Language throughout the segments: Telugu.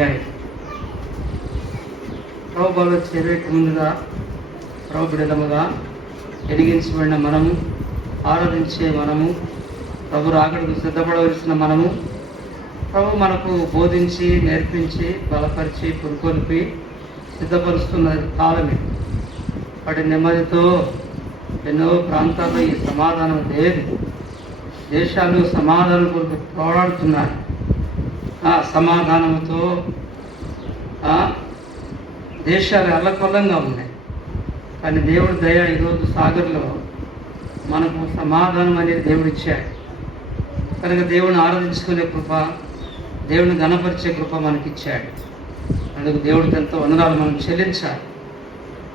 అధ్యాయం. ప్రభువులో చేరేక ముందుగా ప్రభు బిడ్డలముగా ఎదిగించబడిన మనము, ఆరాధించే మనము, ప్రభు రాకడకు సిద్ధపడవలసిన మనము, ప్రభు మనకు బోధించి, నేర్పించి, బలపరిచి, పురుకొల్పి సిద్ధపరుస్తున్న కాలమే. వాటి నెమ్మదితో ఎన్నో ప్రాంతాల్లో ఈ సమాధానం లేదు. దేశాలు సమాధానం కొరకు పోరాడుతున్నాయి. ఆ సమాధానంతో దేశాలు అల్లకొల్లంగా ఉన్నాయి. కానీ దేవుడి దయ ఈరోజు సాగర్లో మనకు సమాధానం అనేది దేవుడు ఇచ్చాడు. కనుక దేవుడిని ఆరాధించుకునే కృప, దేవుడిని ఘనపరిచే కృప మనకిచ్చాడు. అందుకు దేవుడికి ఎంతో వందనాలు మనం చెల్లించాలి.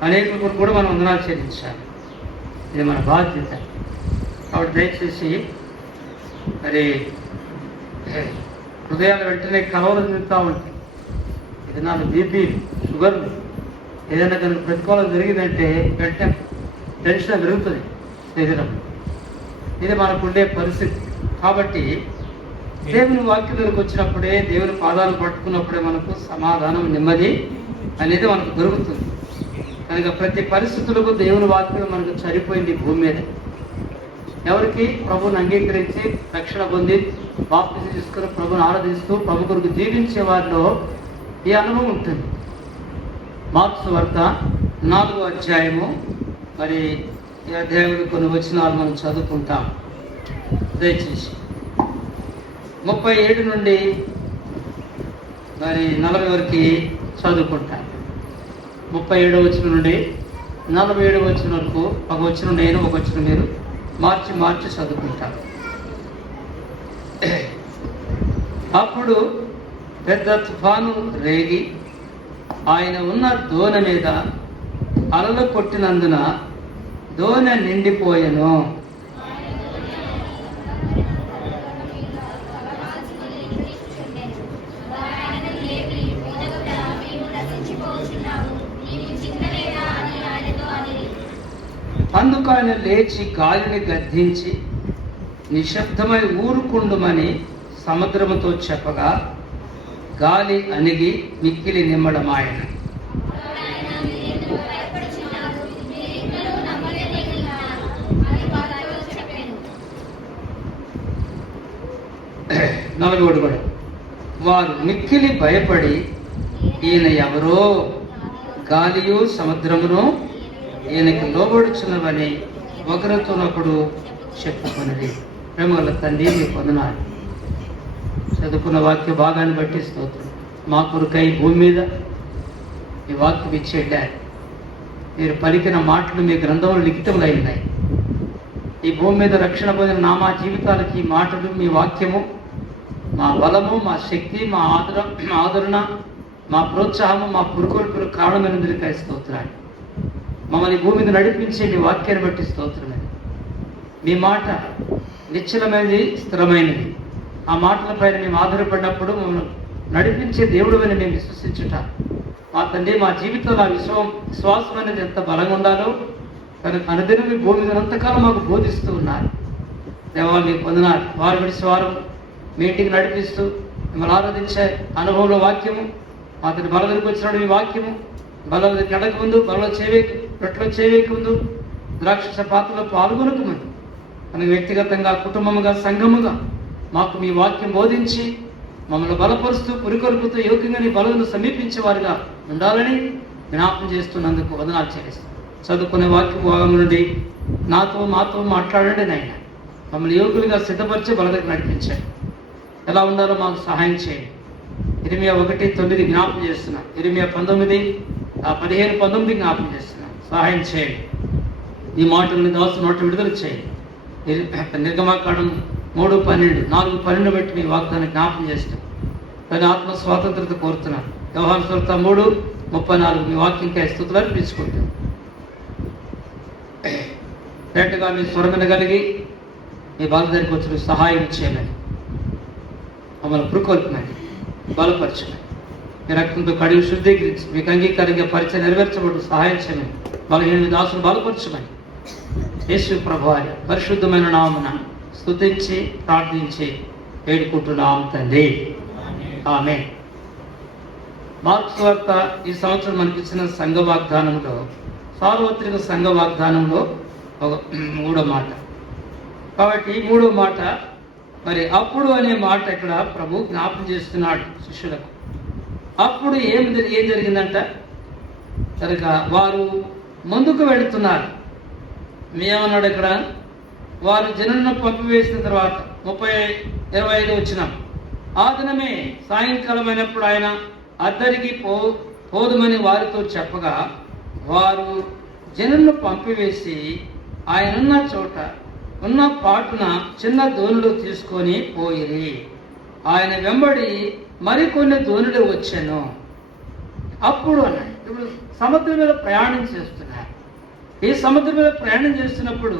అనేకులకు కూడా మనం వందనాలు చెల్లించాలి. ఇది మన బాధ్యత. కాబట్టి దయచేసి మరి హృదయాలు వెంటనే కలవరం చెందుతూ ఉంటాయి. ఇది నాకు బీపీ, షుగర్లు ఏదైనా కనుక ప్రతికూలం జరిగిందంటే వెంటనే టెన్షన్ పెరుగుతుంది శరీరం. ఇది మనకు ఉండే పరిస్థితి. కాబట్టి దేవుని వాక్యంలోకి వచ్చినప్పుడే, దేవుని పాదాలు పట్టుకున్నప్పుడే మనకు సమాధానం, నెమ్మది అనేది మనకు దొరుకుతుంది. కనుక ప్రతి పరిస్థితులకు దేవుని వాక్యం మనకు సరిపోయింది భూమి మీద. ఎవరికి ప్రభువుని అంగీకరించి రక్షణ పొంది బాప్తిసం తీసుకుని ప్రభుని ఆరాధిస్తూ ప్రభు కొరకు జీవించే వారిలో ఈ అనుభవం ఉంటుంది. మార్క్స్ వార్త 4వ అధ్యాయము, మరి ఈ అధ్యాయంలో కొన్ని వచనాలు మనం చదువుకుంటాం. దయచేసి 37 నుండి మరి 40 వరకు చదువుకుంటాం. 37వ వచనం నుండి 47వ వచనం వరకు, ఒక వచనం నేను, ఒక వచనం మీరు మార్చి చదువుకుంటాం. అప్పుడు పెద్ద తుఫాను రేగి ఆయన ఉన్న దోణి మీద అలలు కొట్టినందున దోణి నిండిపోయెను. అందుకు ఆయన లేచి గాలిని గద్దించి నిశ్శబ్దమై ఊరుకుండుమని సముద్రముతో చెప్పగా గాలి అణిగి మిక్కిలి నిమ్మడమాయన. నలుగురు కూడా వారు మిక్కిలి భయపడి ఈయన ఎవరో, గాలియు సముద్రమును ఈయనకి లోబడుచున్నవని ఒకరితోనొకడు చెప్పుకున్నది. ప్రేమగల తండ్రి, మీ పొందనాలు. చదువుకున్న వాక్య భాగాన్ని బట్టి స్తోత్రం. మా కొరకై భూమి మీద ఈ వాక్యం ఇచ్చేటారు. మీరు పలికిన మాటలు మీ గ్రంథంలో లిఖితములై ఉన్నాయి. ఈ భూమి మీద రక్షణ పొందిన మా జీవితాలకి ఈ మాటలు, మీ వాక్యము మా బలము, మా శక్తి, మా ఆదరణ, మా ప్రోత్సాహము, మా పురుకొల్పులు కారణమైనందుకై స్తోత్రాలు. మమ్మల్ని భూమి మీద నడిపించే మీ వాక్యాన్ని బట్టి స్తోత్రమే. మీ మాట నిశ్చలమైనది, స్థిరమైనది. ఆ మాటల పైన మేము ఆధారపడినప్పుడు మమ్మల్ని నడిపించే దేవుడు అని మేము విశ్వసించుట. మా తండ్రి, మా జీవితంలో ఆ విశ్వాసం అనేది ఎంత బలంగా ఉండాలో కనుక అనుదినం మీ భూమి మీద అంతకాలం మాకు బోధిస్తూ ఉన్నారు. దేవా, మీకు పొందినారు. వారు విడిచి వారం మీ ఇంటికి నడిపిస్తూ మిమ్మల్ని ఆరాధించే అనుభవంలో వాక్యము, మా తండ్రి బల దగ్గరికి వచ్చినప్పుడు మీ వాక్యము, బల గడక ముందు, బలలో రొట్టెలో చేవేకి ముందు, ద్రాక్ష పాత్రలో పాల్గొనక ముందు, మనకు వ్యక్తిగతంగా, కుటుంబముగా, సంఘముగా మాకు మీ వాక్యం బోధించి మమ్మల్ని బలపరుస్తూ, పురికొల్పుతూ, యోగ్యంగా నీ బలను సమీపించే వారిగా ఉండాలని జ్ఞాపకం చేస్తున్నందుకు వందనాలు చెల్లిస్తాం. చదువుకునే వాక్యం భాగం నుండి మాతో మాట్లాడండి నాయన. మమ్మల్ని యోగులుగా సిద్ధపరిచి బల దగ్గర నడిపించండి. ఎలా ఉండాలో మాకు సహాయం చేయండి. ఇర్మియా 1:9 జ్ఞాపకం చేస్తున్నా. ఇర్మియా 15:19 జ్ఞాపకం చేస్తున్నా. సహాయం చేయండి. ఈ మాటలను దాసు నోట విడుదల చేయండి. నిర్గమాకాండం 3:12, 4:12 బట్టి మీ వాగ్దాన్ని జ్ఞాపకం చేస్తాం. దాని ఆత్మ స్వాతంత్రత కోరుతున్నాను. యోహాను సువార్త 3:34 మీ వాక్యంకై స్తుతులు అర్పించుకుంటాం. డైరెక్ట్గా మీ స్వరమైన కలిగి మీ బాల దగ్గరికి వచ్చి సహాయం చేయమని, మమ్మల్ని పురుకొల్పమని, బలపరచమని, మీ రక్తంతో కడిగి శుద్ధీకరించి మీకు అంగీకారంగా పరిచయం నెరవేర్చబడు సహాయం చేయమని, బలహీన దాసులు బలపరచమని యేసు ప్రభువారి పరిశుద్ధమైన నామమున స్తుతించి ప్రార్థించి వేడుకుంటున్నాం తండ్రి. ఆమేన్. మార్క్స్ వార్త ఈ సంవత్సరం మనకి ఇచ్చిన సంఘ వాగ్దానంలో, సార్వత్రిక సంఘ వాగ్దానంలో ఒక 3వ మాట. కాబట్టి 3వ మాట మరి అప్పుడు అనే మాట ఇక్కడ ప్రభు జ్ఞాపకం చేస్తున్నాడు శిష్యులకు. అప్పుడు ఏం జరిగిందంట? కనుక వారు ముందుకు వెళుతున్నారు. ఏమన్నాడు ఇక్కడ? వారు జనులను పంపివేసిన తర్వాత 25 వచ్చినాం. ఆ దినమే సాయంకాలం అయినప్పుడు ఆయన అద్దరికి పోదుమని వారితో చెప్పగా, వారు జనులను పంపివేసి ఆయనున్న చోట ఉన్న పాటున చిన్న దోణులు తీసుకొని పోయిరి. ఆయన వెంబడి మరికొన్ని దోణులు వచ్చాను. అప్పుడు అన్నాడు, ఇప్పుడు సముద్రం మీద ప్రయాణం చేస్తున్నారు. ఈ సముద్రం మీద ప్రయాణం చేస్తున్నప్పుడు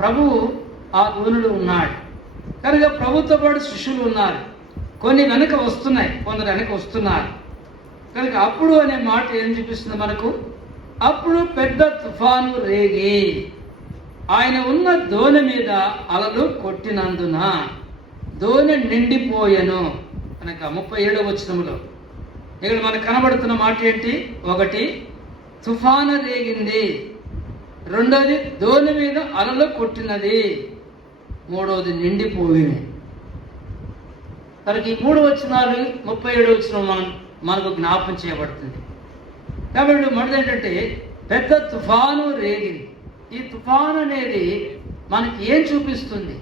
ప్రభువు ఆ దోణులు ఉన్నాడు. కనుక ప్రభుతో పాటు శిష్యులు ఉన్నారు. కొన్ని వెనక వస్తున్నాయి, కొందరు వెనక వస్తున్నారు. కనుక అప్పుడు అనే మాట ఏం చూపిస్తుంది మనకు? అప్పుడు పెద్ద తుఫాను రేగి ఆయన ఉన్న దోణి మీద అలలు కొట్టినందున దోణి నిండిపోయెను. కనుక 37వ వచనంలో ఇక్కడ మనకు కనబడుతున్న మాట ఏంటి? 1 తుఫాను రేగింది, 2వది దోణి మీద అలలు కొట్టినది, 3వది నిండిపోయింది. కనుక ఈ 3 వచనాలు 37వ వచనం మనకు జ్ఞాపకం చేయబడుతుంది. కాబట్టి మనది ఏంటంటే పెద్ద తుఫాను రేగింది. ఈ తుఫాను అనేది మనకి ఏం చూపిస్తుంది?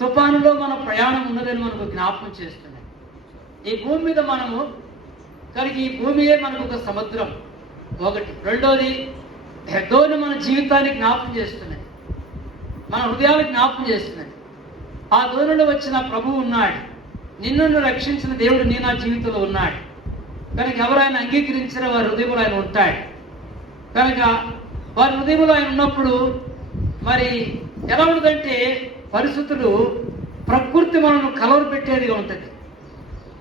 తుఫానులో మన ప్రయాణం ఉన్నదని మనకు జ్ఞాపకం చేస్తుంది. ఈ భూమి మీద మనము కనుక ఈ భూమియే మనకు ఒక సముద్రం. 1. 2వది దోణి మన జీవితాన్ని జ్ఞాపకం చేస్తున్నది, మన హృదయాన్ని జ్ఞాపకం చేస్తున్నది. ఆ దోణిలో వచ్చిన ప్రభువు ఉన్నాడు. నిన్ను రక్షించిన దేవుడు నీ నా జీవితంలో ఉన్నాడు. కనుక ఎవరైనా అంగీకరించిన వారి హృదయంలో ఆయన ఉంటాడు. కనుక వారి హృదయంలో ఆయన ఉన్నప్పుడు మరి ఎలా ఉంటుందంటే పరిస్థితులు, ప్రకృతి మనను కలవరపెట్టేదిగా ఉంటుంది.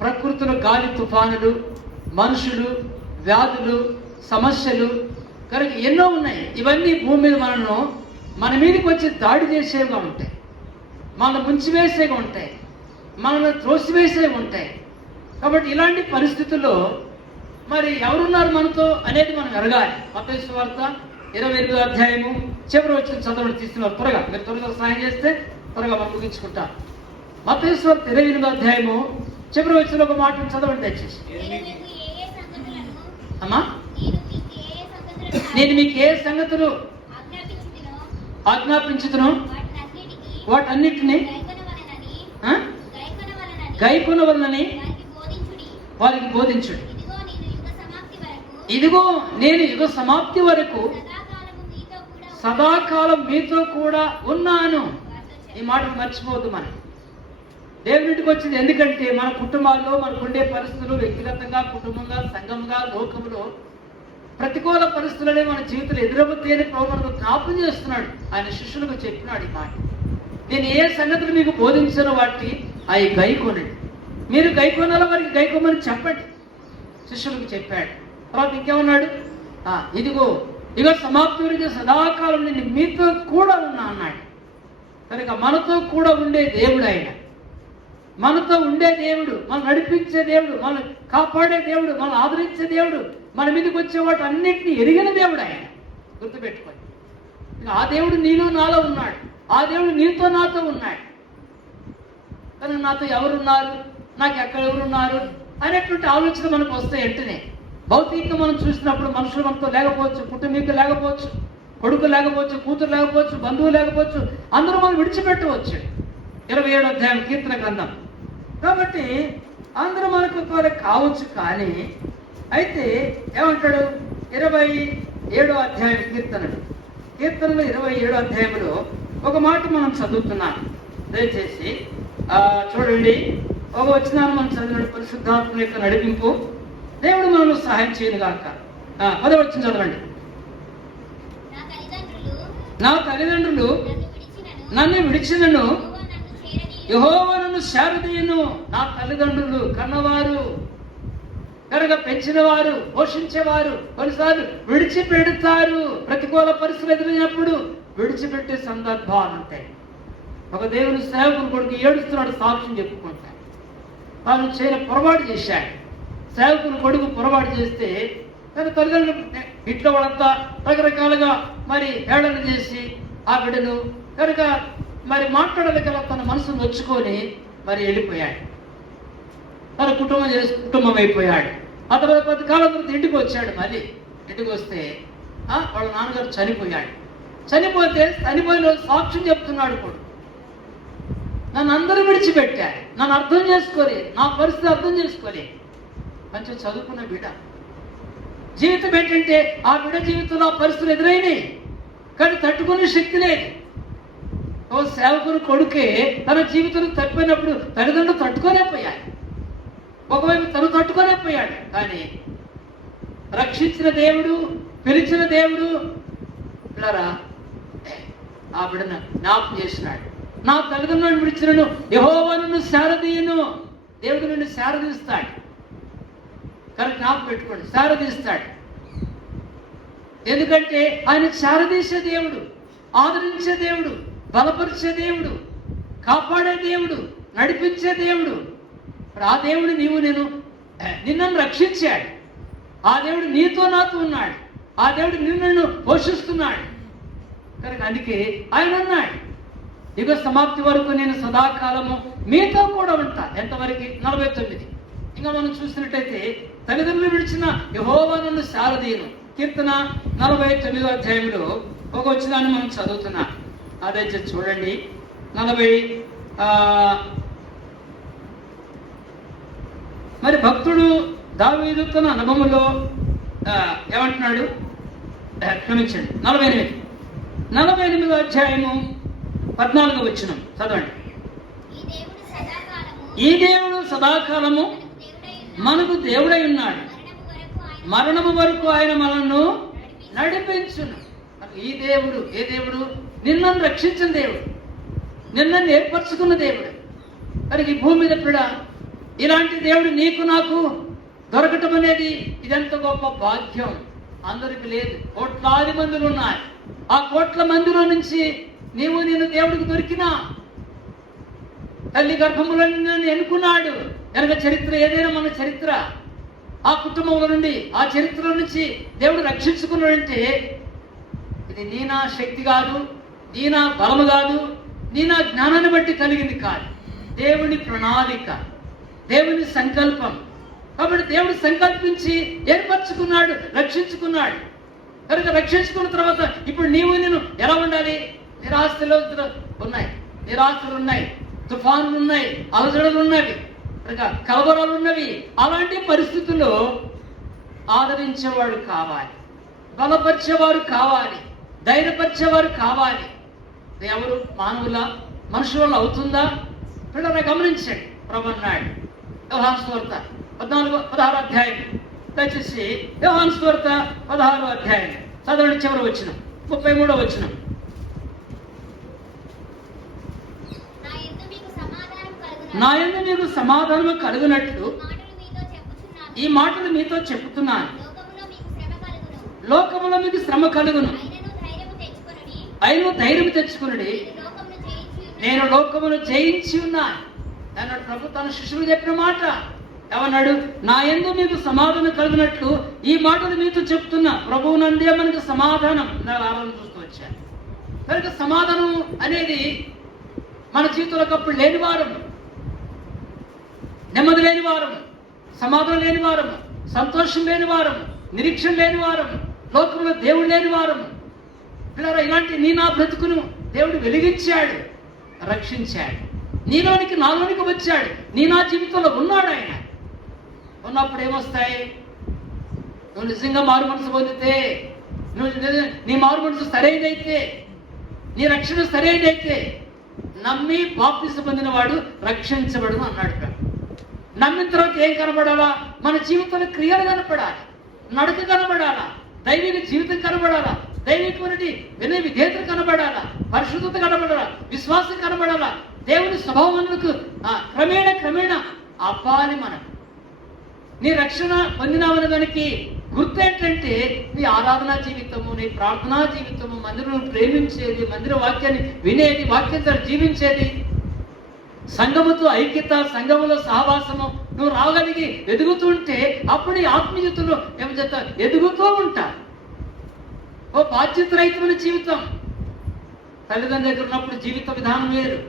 ప్రకృతిలో గాలి తుఫానులు, మనుషులు, వ్యాధులు, సమస్యలు కనుక ఎన్నో ఉన్నాయి. ఇవన్నీ భూమి మీద మన మీదకి వచ్చి దాడి చేసేవిగా ఉంటాయి, మనల్ని ముంచివేసేగా ఉంటాయి, మనల్ని త్రోసివేసేవి ఉంటాయి. కాబట్టి ఇలాంటి పరిస్థితుల్లో మరి ఎవరున్నారు మనతో అనేది మనం ఎరగాలి. మత్తయి సువార్త 28వ అధ్యాయము చివరి వచ్చిన చదవడం తీస్తున్నారు. త్వరగా మీరు త్వరగా సహాయం చేస్తే త్వరగా మనం ముగించుకుంటాం. మత్తయి సువార్త 28వ అధ్యాయము చివరి వచ్చిన ఒక మాటను చదవండి దయచేసి. అమ్మా, నేను మీకు ఏ సంగతులు ఆజ్ఞాపించుదునో వాటన్నిటిని గైకొనవలనని వారికి బోధించుడి. ఇదిగో నేను యుగ సమాప్తి వరకు సదాకాలం మీతో కూడా ఉన్నాను. ఈ మాటను మర్చిపోవద్దు. మనం దేవునికి వచ్చింది ఎందుకంటే మన కుటుంబాల్లో మనకు ఉండే పరిస్థితులు, వ్యక్తిగతంగా, కుటుంబంగా, సంఘంగా, లోకంలో ప్రతికూల పరిస్థితులనే మన జీవితంలో ఎదురవుతాయని ప్రభు మనకు జ్ఞాపకం చేస్తున్నాడు. ఆయన శిష్యులకు చెప్పినాడు ఈ మాట. నేను ఏ సంగతులు మీకు బోధించిన వాటి అవి గైకొనండి. మీరు గైకొనాలో వారికి గైకోమని చెప్పండి శిష్యులకు చెప్పాడు. తర్వాత ఇంకేమన్నాడు? ఇదిగో ఇక సమాప్తి వరకు సదాకాలం నేను మీతో కూడా ఉన్నా అన్నాడు. కనుక మనతో కూడా ఉండే దేవుడు ఆయన. మనతో ఉండే దేవుడు, మనం నడిపించే దేవుడు, మనం కాపాడే దేవుడు, మనం ఆదరించే దేవుడు, మన మీదకి వచ్చే వాటి అన్నింటినీ ఎరిగిన దేవుడు ఆయన. గుర్తుపెట్టుకోండి. ఆ దేవుడు నీలో నాలో ఉన్నాడు. ఆ దేవుడు నీతో నాతో ఉన్నాడు. కనుక నాతో ఎవరున్నారు, నాకు ఎక్కడ ఎవరున్నారు అనేటువంటి ఆలోచన మనకు వస్తాయి వెంటనే. భౌతికంగా మనం చూసినప్పుడు మనుషులు మనతో లేకపోవచ్చు, కుటుంబీకులు లేకపోవచ్చు, కొడుకు లేకపోవచ్చు, కూతురు లేకపోవచ్చు, బంధువు లేకపోవచ్చు, అందరూ మనం విడిచిపెట్టవచ్చు. 27వ అధ్యాయం కీర్తన గ్రంథం. కాబట్టి అందరూ మనకు కావచ్చు. కానీ అయితే ఏమంటాడు? 27వ అధ్యాయం కీర్తనలో 27వ అధ్యాయంలో ఒక మాట మనం చదువుతున్నాం. దయచేసి చూడండి. ఒక వచనాన్ని మనం చదివిన పరిశుద్ధాత్మ యొక్క నడిపింపు దేవుడు మనల్ని సహాయం చేయను గాక. 10వ వచనం చదవండి. నా తల్లిదండ్రులు నన్ను విడిచినను యెహోవా నన్ను శారదీయును. నా తల్లిదండ్రులు కన్నవారు, కనుక పెంచినవారు, పోషించేవారు కొన్నిసార్లు విడిచిపెడతారు. ప్రతికూల పరిస్థితులు ఎదురైనప్పుడు విడిచిపెట్టే సందర్భాలు ఉంటాయి. ఒక దేవుని సేవకుని కొడుకు ఏడుస్తున్నాడు, సాక్ష్యం చెప్పుకుంటాడు. తాను చేయని పొరపాటు చేశాడు. సేవకుని కొడుకు పొరపాటు చేస్తే తన తల్లిదండ్రులు ఇంట్లో వాళ్ళంతా రకరకాలుగా మరి హేళన చేసి ఆ బిడ్డను కనుక మరి మాట్లాడగల తన మనసును నొచ్చుకొని మరి వెళ్ళిపోయాడు. తన కుటుంబం అయిపోయాడు. ఆ తర్వాత కొద్ది కాలం తర్వాత ఇంటికి వచ్చాడు. మళ్ళీ ఇంటికి వస్తే వాళ్ళ నాన్నగారు చనిపోయాడు. చనిపోతే చనిపోయిన సాక్ష్యం చెప్తున్నాడు కూడా, నన్ను అందరూ విడిచిపెట్టారు, నన్ను అర్థం చేసుకోలే, నా పరిస్థితి అర్థం చేసుకోలే. మంచిగా చదువుకున్న బిడ్డ జీవితం ఏంటంటే ఆ బిడ్డ జీవితంలో ఆ పరిస్థితులు ఎదురైనాయి, కానీ తట్టుకునే శక్తి లేదు. ఓ సేవకుని కొడుకే తన జీవితంలో తప్పిపోయినప్పుడు తల్లిదండ్రులు తట్టుకోలేకపోయాడు. ఒకవైపు తను తట్టుకోలేకపోయాడు, కానీ రక్షించిన దేవుడు, పిలిచిన దేవుడు పిల్లరా ఆ బిడ్డను జ్ఞాపకం చేసినాడు. నా తల్లిదండ్రులను విడిచినను యెహోవా నిన్ను శారదీయును. దేవుడు నిన్ను శారదీస్తాడు. కనుక జ్ఞాపకం పెట్టుకోండి, శారదీస్తాడు. ఎందుకంటే ఆయన శారదీసే దేవుడు, ఆదరించే దేవుడు, బలపరిచే దేవుడు, కాపాడే దేవుడు, నడిపించే దేవుడు. ఆ దేవుడు నిన్ను రక్షించాడు. ఆ దేవుడు నీతో నాతో ఉన్నాడు. ఆ దేవుడు నిన్ను పోషిస్తున్నాడు. కనుక అందుకే ఆయన అన్నాడు, యుగ సమాప్తి వరకు నేను సదాకాలము మీతో కూడా ఉంటా. ఎంతవరకు? 49. ఇంకా మనం చూసినట్టయితే తల్లిదండ్రులు విడిచిన యెహోవా నన్ను శారదీయును. కీర్తన 49వ అధ్యాయంలో ఒక వచనాన్ని మనం చదువుతున్నాం. అదైతే చూడండి. 40 మరి భక్తుడు దావీదు తన అనుభవంలో ఏమంటున్నాడు? క్షమించండి, 48వ అధ్యాయము 14వ వచనం చదవండి. ఈ దేవుడు సదాకాలము మనకు దేవుడై ఉన్నాడు, మరణము వరకు ఆయన మనల్ని నడిపించును. ఈ దేవుడు ఏ దేవుడు? నిన్ను రక్షించిన దేవుడు, నిన్ను ఏర్పరచుకున్న దేవుడు. కనుక ఈ భూమి మీద కూడా ఇలాంటి దేవుడు నీకు నాకు దొరకటం అనేది ఇదెంత గొప్ప భాగ్యం. అందరికి లేదు. కోట్లాది మందులు ఉన్నాయి. ఆ కోట్ల మందిలో నుంచి నేను దేవుడికి దొరికినా, తల్లి గర్భములో నన్ను ఎన్నుకున్నాడు. కనుక చరిత్ర ఏదైనా మన చరిత్ర, ఆ కుటుంబంలో నుండి, ఆ చరిత్ర నుంచి దేవుడు రక్షించుకున్నాడంటే ఇది నీ నా శక్తి కాదు, నీ నా బలము కాదు, నీ నా జ్ఞానాన్ని బట్టి కలిగింది కాదు. దేవుని ప్రణాళిక, దేవుని సంకల్పం. కాబట్టి దేవుడు సంకల్పించి ఏర్పరచుకున్నాడు, రక్షించుకున్నాడు. కనుక రక్షించుకున్న తర్వాత ఇప్పుడు నేను ఎలా ఉండాలి? నిరాశలు ఉన్నాయి, నిరాశలు ఉన్నాయి, తుఫానులు ఉన్నాయి, అలజడులు ఉన్నవి, కలవరాలు ఉన్నవి. అలాంటి పరిస్థితుల్లో ఆదరించేవాడు కావాలి, బలపరిచేవారు కావాలి, ధైర్యపరిచేవారు కావాలి. ఎవరు? మానవుల మనుషుల అవుతుందా? పిల్లల గమనించండి. ప్రభు అన్నాడు యోహాను సువార్త 16వ అధ్యాయం, దయచేసి యోహాను సువార్త 16వ అధ్యాయం చదవండి. చివరి వచనం 33వ వచనం. నా యందు మీకు సమాధానము కలుగునట్లు ఈ మాటలు మీతో చెప్పుతున్నాను. లోకములో మీకు శ్రమ కలుగును, అయిన ధైర్యం తెచ్చుకునుడి, నేను లోకమును జయించి ఉన్నాను అన్నాడు ప్రభు తన శిష్యులు చెప్పిన మాట. ఏమన్నాడు? నా యందు మీకు సమాధానం కలిగినట్లు ఈ మాటలు మీతో చెప్తున్నా. ప్రభువు నందే మనకు సమాధానం. ఆరాధన చూస్తూ వచ్చాను. కనుక సమాధానం అనేది మన జీవితంలో ఒకప్పుడు లేని వారము, నెమ్మది లేని వారము, సమాధానం లేని వారము, సంతోషం లేని వారము, నిరీక్షణ లేని వారము, లోకంలో దేవుడు లేని వారము. పిల్లరా, ఇలాంటి నీ నా బ్రతుకును దేవుడు వెలిగించాడు, రక్షించాడు. నీలోనికి నాలోనికి వచ్చాడు. నీ నా జీవితంలో ఉన్నాడు. ఆయన ఉన్నప్పుడు ఏమొస్తాయి? నువ్వు నిజంగా మారు మనసు పొందితే, నీ మారు మనసు సరైనదైతే, నీ రక్షణ సరైనదైతే, నమ్మి బాప్తిసం పొందిన వాడు రక్షించబడు అన్నాడు. నమ్మిన తర్వాత ఏం కనబడాలా? మన జీవితంలో క్రియలు కనపడాలి, నడక కనబడాలా, దైవిక జీవితం కనబడాలా, దైవికమైనటి వినయ విధేయతలు కనబడాలా, పరిశుద్ధత కనబడాలా, విశ్వాసం కనబడాలా, దేవుని స్వభావములకు క్రమేణ అవ్వాలి. మనం నీ రక్షణ పొందినామని దానికి గుర్తు ఏంటంటే నీ ఆరాధనా జీవితము, నీ ప్రార్థనా జీవితము, మందిరం ప్రేమించేది, మందిర వాక్యాన్ని వినేది, వాక్యంతో జీవించేది, సంఘముతో ఐక్యత, సంఘములో సహవాసము, నువ్వు రాగలిగి ఎదుగుతూ ఉంటే అప్పుడు ఈ ఆత్మీయతలో ఏమో చేత ఎదుగుతూ ఉంటా. ఓ బాధ్యత రహితమైన జీవితం. తల్లిదండ్రుల దగ్గర ఉన్నప్పుడు జీవిత విధానం వేరు,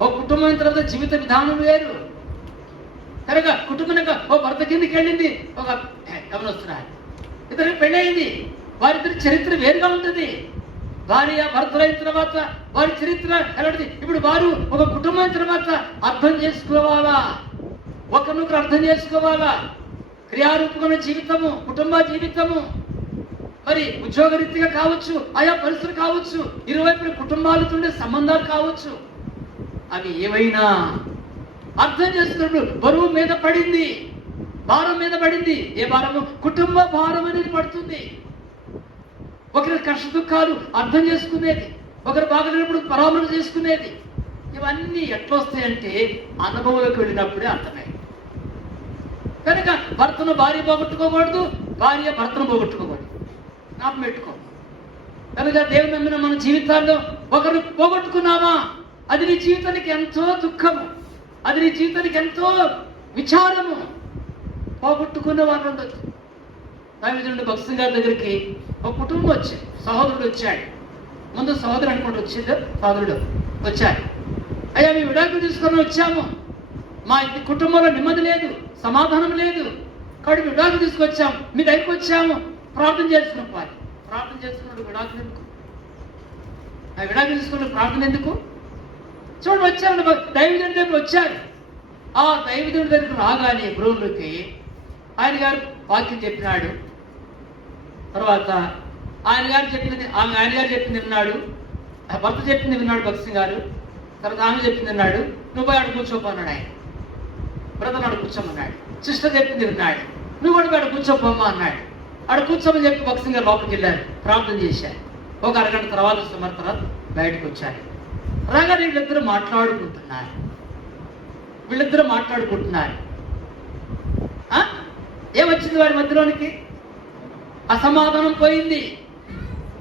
ఓ కుటుంబం తర్వాత జీవిత విధానం వేరు. కనుక కుటుంబం ఓ భర్త కిందికి వెళ్ళింది, ఒక ఎవరు వస్తున్నారు, ఇద్దరికి పెళ్ళయింది, వారిద్దరి చరిత్ర వేరుగా ఉంటుంది. భార్య భర్తలైన తర్వాత వారి చరిత్ర ఎలాంటిది. ఇప్పుడు వారు ఒక కుటుంబం తర్వాత అర్థం చేసుకోవాలా, ఒకరినొకరు అర్థం చేసుకోవాలా. క్రియారూపమైన జీవితము, కుటుంబ జీవితము, మరి ఉద్యోగరీత్యా కావచ్చు, ఆయా పరిస్థితులు కావచ్చు, ఇరువైపుల కుటుంబాలతో ఉండే సంబంధాలు కావచ్చు, అవి ఏవైనా అర్థం చేసుకున్నప్పుడు బరువు మీద పడింది, భారం మీద పడింది. ఏ భారము? కుటుంబ భారం అనేది పడుతుంది. ఒకరి కష్ట దుఃఖాలు అర్థం చేసుకునేది, ఒకరు బాగలేనప్పుడు పరామర్శ చేసుకునేది. ఇవన్నీ ఎట్లా వస్తాయంటే అనుభవంలోకి వెళ్ళినప్పుడే అర్థమై. కనుక భర్తను భార్య పోగొట్టుకోకూడదు, భార్య భర్తను పోగొట్టుకోకూడదు. జ్ఞాపకం పెట్టుకో. కనుక దేవుని నమ్మిన మన జీవితాల్లో ఒకరు పోగొట్టుకున్నామా, అది నీ జీవితానికి ఎంతో దుఃఖము, అది నీ జీవితానికి ఎంతో విచారము. పోగొట్టుకున్న వారు ఉండొచ్చు. దైవజనుడు భక్సింగ్ గారి దగ్గరికి ఒక కుటుంబం వచ్చింది, సహోదరుడు వచ్చాడు. ముందు సహోదరు అనుకుంటూ వచ్చింది, సహోదరుడు వచ్చాడు. అయ్యా మేము విడాకులు తీసుకొని వచ్చాము, మా కుటుంబంలో నెమ్మది లేదు, సమాధానం లేదు, కాబట్టి విడాకులు తీసుకొచ్చాము, మీ దగ్గరికి వచ్చాము, ప్రార్థన చేసుకున్నాం. వారి ప్రార్థన చేసుకున్నాడు. విడాకులు ఎందుకు? ఆ విడాకులు తీసుకున్న ప్రార్థన ఎందుకు? చూడండి, వచ్చారు దైవజనుడి దగ్గర వచ్చారు. ఆ దైవజనుడి దగ్గర రాగానే బ్రోన్లోకి ఆయన గారు వాక్యం చెప్పినాడు. తర్వాత ఆయన గారు చెప్పింది విన్నాడు, భర్త చెప్పింది విన్నాడు భక్సింగ్ గారు. తర్వాత ఆమె చెప్పింది విన్నాడు. నువ్వు పోయి ఆడు కూర్చోపోన్నాడు ఆయన. బ్రదర్ ఆడు కూర్చోమన్నాడు. సిస్టర్ చెప్పింది విన్నాడు. నువ్వు కూడా ఆడు కూర్చోపోమ్మా అన్నాడు. ఆడు కూర్చోమని చెప్పి భక్సింగ్ గారు లోపలికి వెళ్ళారు, ప్రార్థన చేశారు. ఒక అరగంట తర్వాత సుమారు తర్వాత బయటకు వచ్చారు. రాగానే వీళ్ళిద్దరూ మాట్లాడుకుంటున్నారు. ఏమొచ్చింది వారి మధ్యలోనికి? అసమాధానం పోయింది,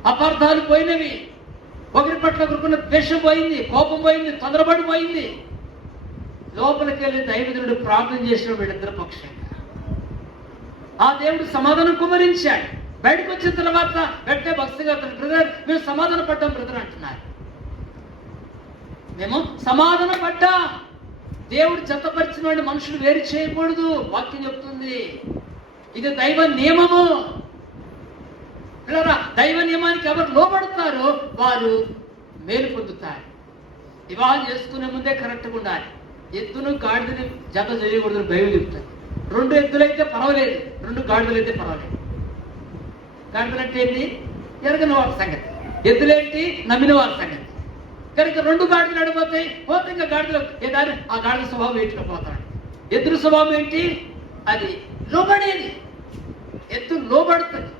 అపార్థాలు పోయినవి, ఒకరి పట్ల ఒకరికున్న ద్వేషం పోయింది, కోపం పోయింది, తొందరపడి పోయింది. లోపలికి వెళ్ళి దైవజనుడు ప్రార్థన చేసిన వీళ్ళిద్దరు పక్షంగా ఆ దేవుడు సమాధానం కుమరించాడు. బయటకు వచ్చిన తర్వాత వెంటనే భక్తిగా బ్రదర్ మేము సమాధాన పడ్డాం బ్రదర్ అంటున్నారు. మేము సమాధాన పడ్డా. దేవుడు జతపరిచిన వాడిని మనుషులు వేరు చేయకూడదు, వాక్యం చెప్తుంది. ఇది దైవ నియమము. దైవ నియమానికి ఎవరు లోబడతారో వారు మేలు పొందుతారు. వివాహం చేసుకునే ముందే కరెక్ట్గా ఉండాలి. ఎద్దును గాడిదని జత చేయకూడదు బైబిల్ చెప్తుంది. 2 ఎద్దులైతే పర్వాలేదు, 2 గాడిదలైతే పర్వాలేదు. గాడిదలంటే ఏంటి? ఎరగని వారి సంగతి. ఎద్దులేంటి? నమ్మిన వారి సంగతి. కనుక 2 గాడిదలు అడిపోతాయి, పోతే ఇంకా గాడిదలు ఏదాన్ని ఆ గాడిద స్వభావం ఏంటిలో పోతాడు. ఎద్దు స్వభావం ఏంటి? అది లోబడేది. ఎద్దు లోబడుతుంది,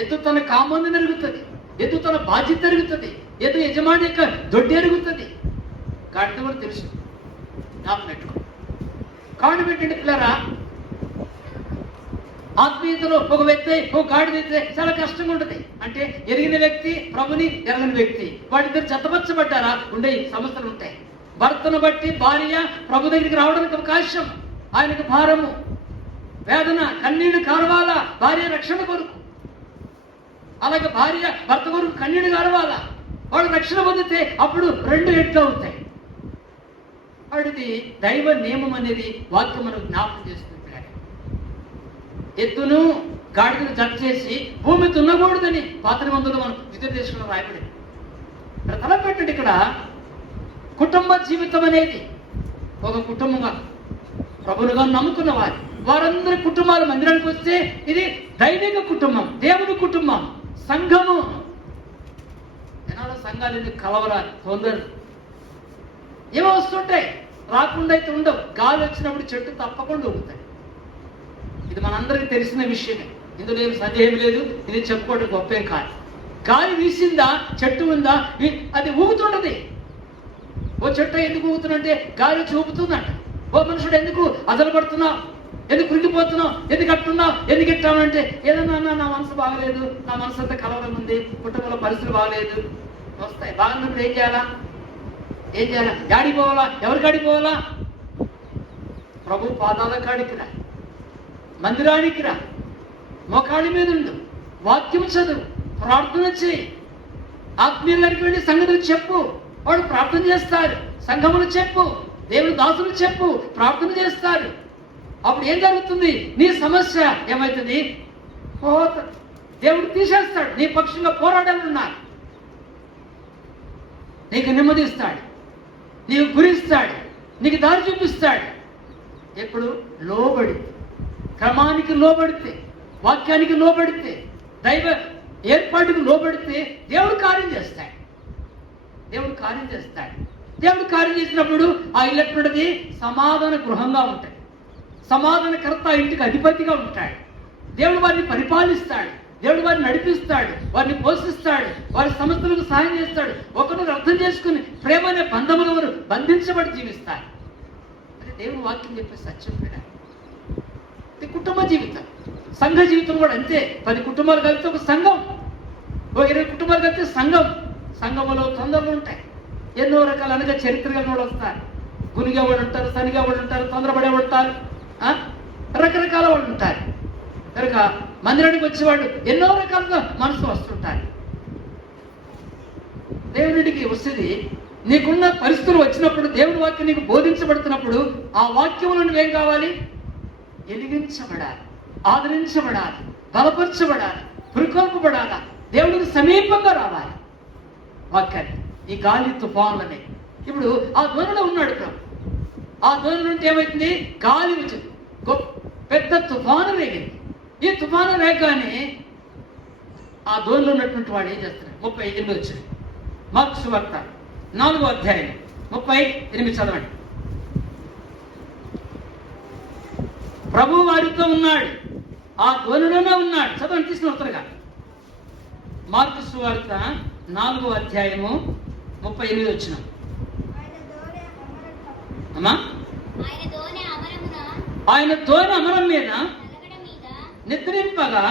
ఎద్దు తన కామాన్ని ఎరుగుతుంది, ఎద్దు తన బాధ్యత ఎరుగుతుంది, ఎద్దు యజమాని యొక్క దొడ్డి ఎరుగుతుంది. గాడిద కూడా తెలుసు, నాకు పెట్టుకో. కాడు పెట్టండి పిల్లరా. ఆత్మీయతలో ఒక వ్యక్తి ఒక గాడిదైతే చాలా కష్టంగా ఉంటుంది. అంటే ఎరిగిన వ్యక్తి, ప్రభుని ఎరగని వ్యక్తి, వాటిద్దరు జతపరచబడ్డారా ఉండే సమస్యలు ఉంటాయి. భర్తను బట్టి భార్య ప్రభు దగ్గరికి రావడానికి అవకాశం, ఆయనకు భారము, వేదన, కన్నీళ్లు కారవాలా భార్య రక్షణ కొరకు. అలాగే భార్య భర్త కొరకు కన్నీళ్లు కారవాలా, వాడు రక్షణ పొందితే అప్పుడు 2 రెట్లు అవుతాయి. వాడిది దైవ నియమం అనేది వాక్యం మనం జ్ఞాపకం చేసుకుంటున్నాడు. ఎద్దును గాడిదను జత చేసి భూమి దున్నకూడదని పాత నిబంధనలు మనం విద్య తీసుకున్న రాయబడింది. తలపెట్టండి, ఇక్కడ కుటుంబ జీవితం అనేది ఒక కుటుంబంగా ప్రభువుగా నమ్ముకున్న వారందరి కుటుంబాలు మందిరానికి వస్తే ఇది దైవిక కుటుంబం, దేవుని కుటుంబం, సంఘము. జనాల సంఘాలు ఎందుకు కలవరాలి, తొందరలు ఏమో వస్తుంటాయి, రాకుండా అయితే ఉండవు. గాలి వచ్చినప్పుడు చెట్టు తప్పకుండా ఊగుతాయి. ఇది మనందరికీ తెలిసిన విషయమే, ఇందులో ఏమి సందేహం లేదు. ఇది చెప్పుకోవడం గొప్పేం కాదు. గాలి వీసిందా, చెట్టు ఉందా, అది ఊగుతుంటది. ఓ చెట్టు ఎందుకు ఊగుతున్నంటే గాలి చూపుతుందంట. ఓ మనుషుడు ఎందుకు అదలు పడుతున్నావు, ఎందుకు కృంగిపోతున్నావు, ఎందుకు కట్టున్నావు, ఎందుకు ఇట్టామంటే ఏదన్నా నా మనసు బాగలేదు, నా మనసు అంతా కలవడం ఉంది, కుటుంబంలో పరిస్థితులు బాగలేదు, వస్తాయి. బాగున్నప్పుడు ఏం చేయాలా? యాడికి పోవాలా? ఎవరికి ఆడిపోవాలా? ప్రభు పాదాల కాడికి రా, మందిరానికి రా, మోకాళ్ళ మీద ఉండు, వాక్యం చదువు, ప్రార్థన చేయి. ఆత్మీయుల దగ్గరికి వెళ్ళి సంగతులు చెప్పు, వాడు ప్రార్థన చేస్తారు. సంఘములు చెప్పు, దేవుని దాసులు చెప్పు, ప్రార్థన చేస్తారు. అప్పుడు ఏం జరుగుతుంది? నీ సమస్య ఏమవుతుంది? పోతుంది. దేవుడు తీసేస్తాడు. నీ పక్షంగా పోరాడాలన్నారు. నీకు నెమ్మదిస్తాడు, నీకు గురిస్తాడు, నీకు దారి చూపిస్తాడు. ఎప్పుడు లోబడి, క్రమానికి లోబడితే, వాక్యానికి లోబడితే, దైవ ఏర్పాటుకు లోబడితే దేవుడు కార్యం చేస్తాడు. దేవుడు కార్యం చేస్తాడు. దేవుడు కార్యం చేసినప్పుడు ఆ ఇల్లు ఎట్లుంటది? సమాధాన గృహంగా ఉంటుంది. సమాధానకర్త ఇంటికి అధిపతిగా ఉంటాడు. దేవుడు వారిని పరిపాలిస్తాడు, దేవుడు వారిని నడిపిస్తాడు, వారిని పోషిస్తాడు, వారి సమస్యలకు సహాయం చేస్తాడు. ఒకరిని అర్థం చేసుకుని ప్రేమ అనే బంధముల వారు బంధించబడి జీవిస్తారు. అంటే దేవుడు వాక్యం చెప్పే సత్యం కూడా. కుటుంబ జీవితం, సంఘ జీవితం కూడా అంతే. 10 కుటుంబాలు కలిస్తే ఒక సంఘం, 20 కుటుంబాలు కలిస్తే సంఘం. సంఘంలో తొందరలు ఉంటాయి, ఎన్నో రకాల అనగా చరిత్ర కలిగిన వాళ్ళు వస్తారు. గునిగా వాళ్ళు ఉంటారు, సనిగా వాళ్ళు ఉంటారు, తొందరపడే ఉంటారు, రకరకాల వాళ్ళు ఉంటారు. కనుక మందిరానికి వచ్చేవాళ్ళు ఎన్నో రకాలుగా మనసు వస్తుంటారు. దేవుడికి వస్తుంది. నీకున్న పరిస్థితులు వచ్చినప్పుడు, దేవుడి వాక్యం నీకు బోధించబడుతున్నప్పుడు ఆ వాక్యములను నువ్వేం కావాలి? ఎదిగించబడాలి, ఆదరించబడాలి, బలపరచబడాలి, పురికొల్పబడాలి, దేవుడికి సమీపంగా రావాలి వాక్యాన్ని. ఈ గాలి తుఫానులనే ఇప్పుడు ఆ ధ్వనిలో ఉన్నాడు ప్రభు. ఆ ధ్వని నుండి ఏమైతుంది? గాలి వచ్చింది, పెద్ద తుఫాను రేగింది. ఈ తుఫాను రేగానే ఆ ధ్వనిలో ఉన్నటువంటి వాడు ఏం చేస్తున్నాడు? 38 వచ్చింది. మార్కు సువార్త 4వ అధ్యాయం 38 చదవండి. ప్రభు వారితో ఉన్నాడు, ఆ ధ్వనిలోనే ఉన్నాడు. చదవండి, తీసుకుని త్వరగా. మార్కు సువార్త 4వ అధ్యాయము 38 వచ్చిన. అమ్మా, ఆయన ధోని అమరం మీద నిద్రింపగా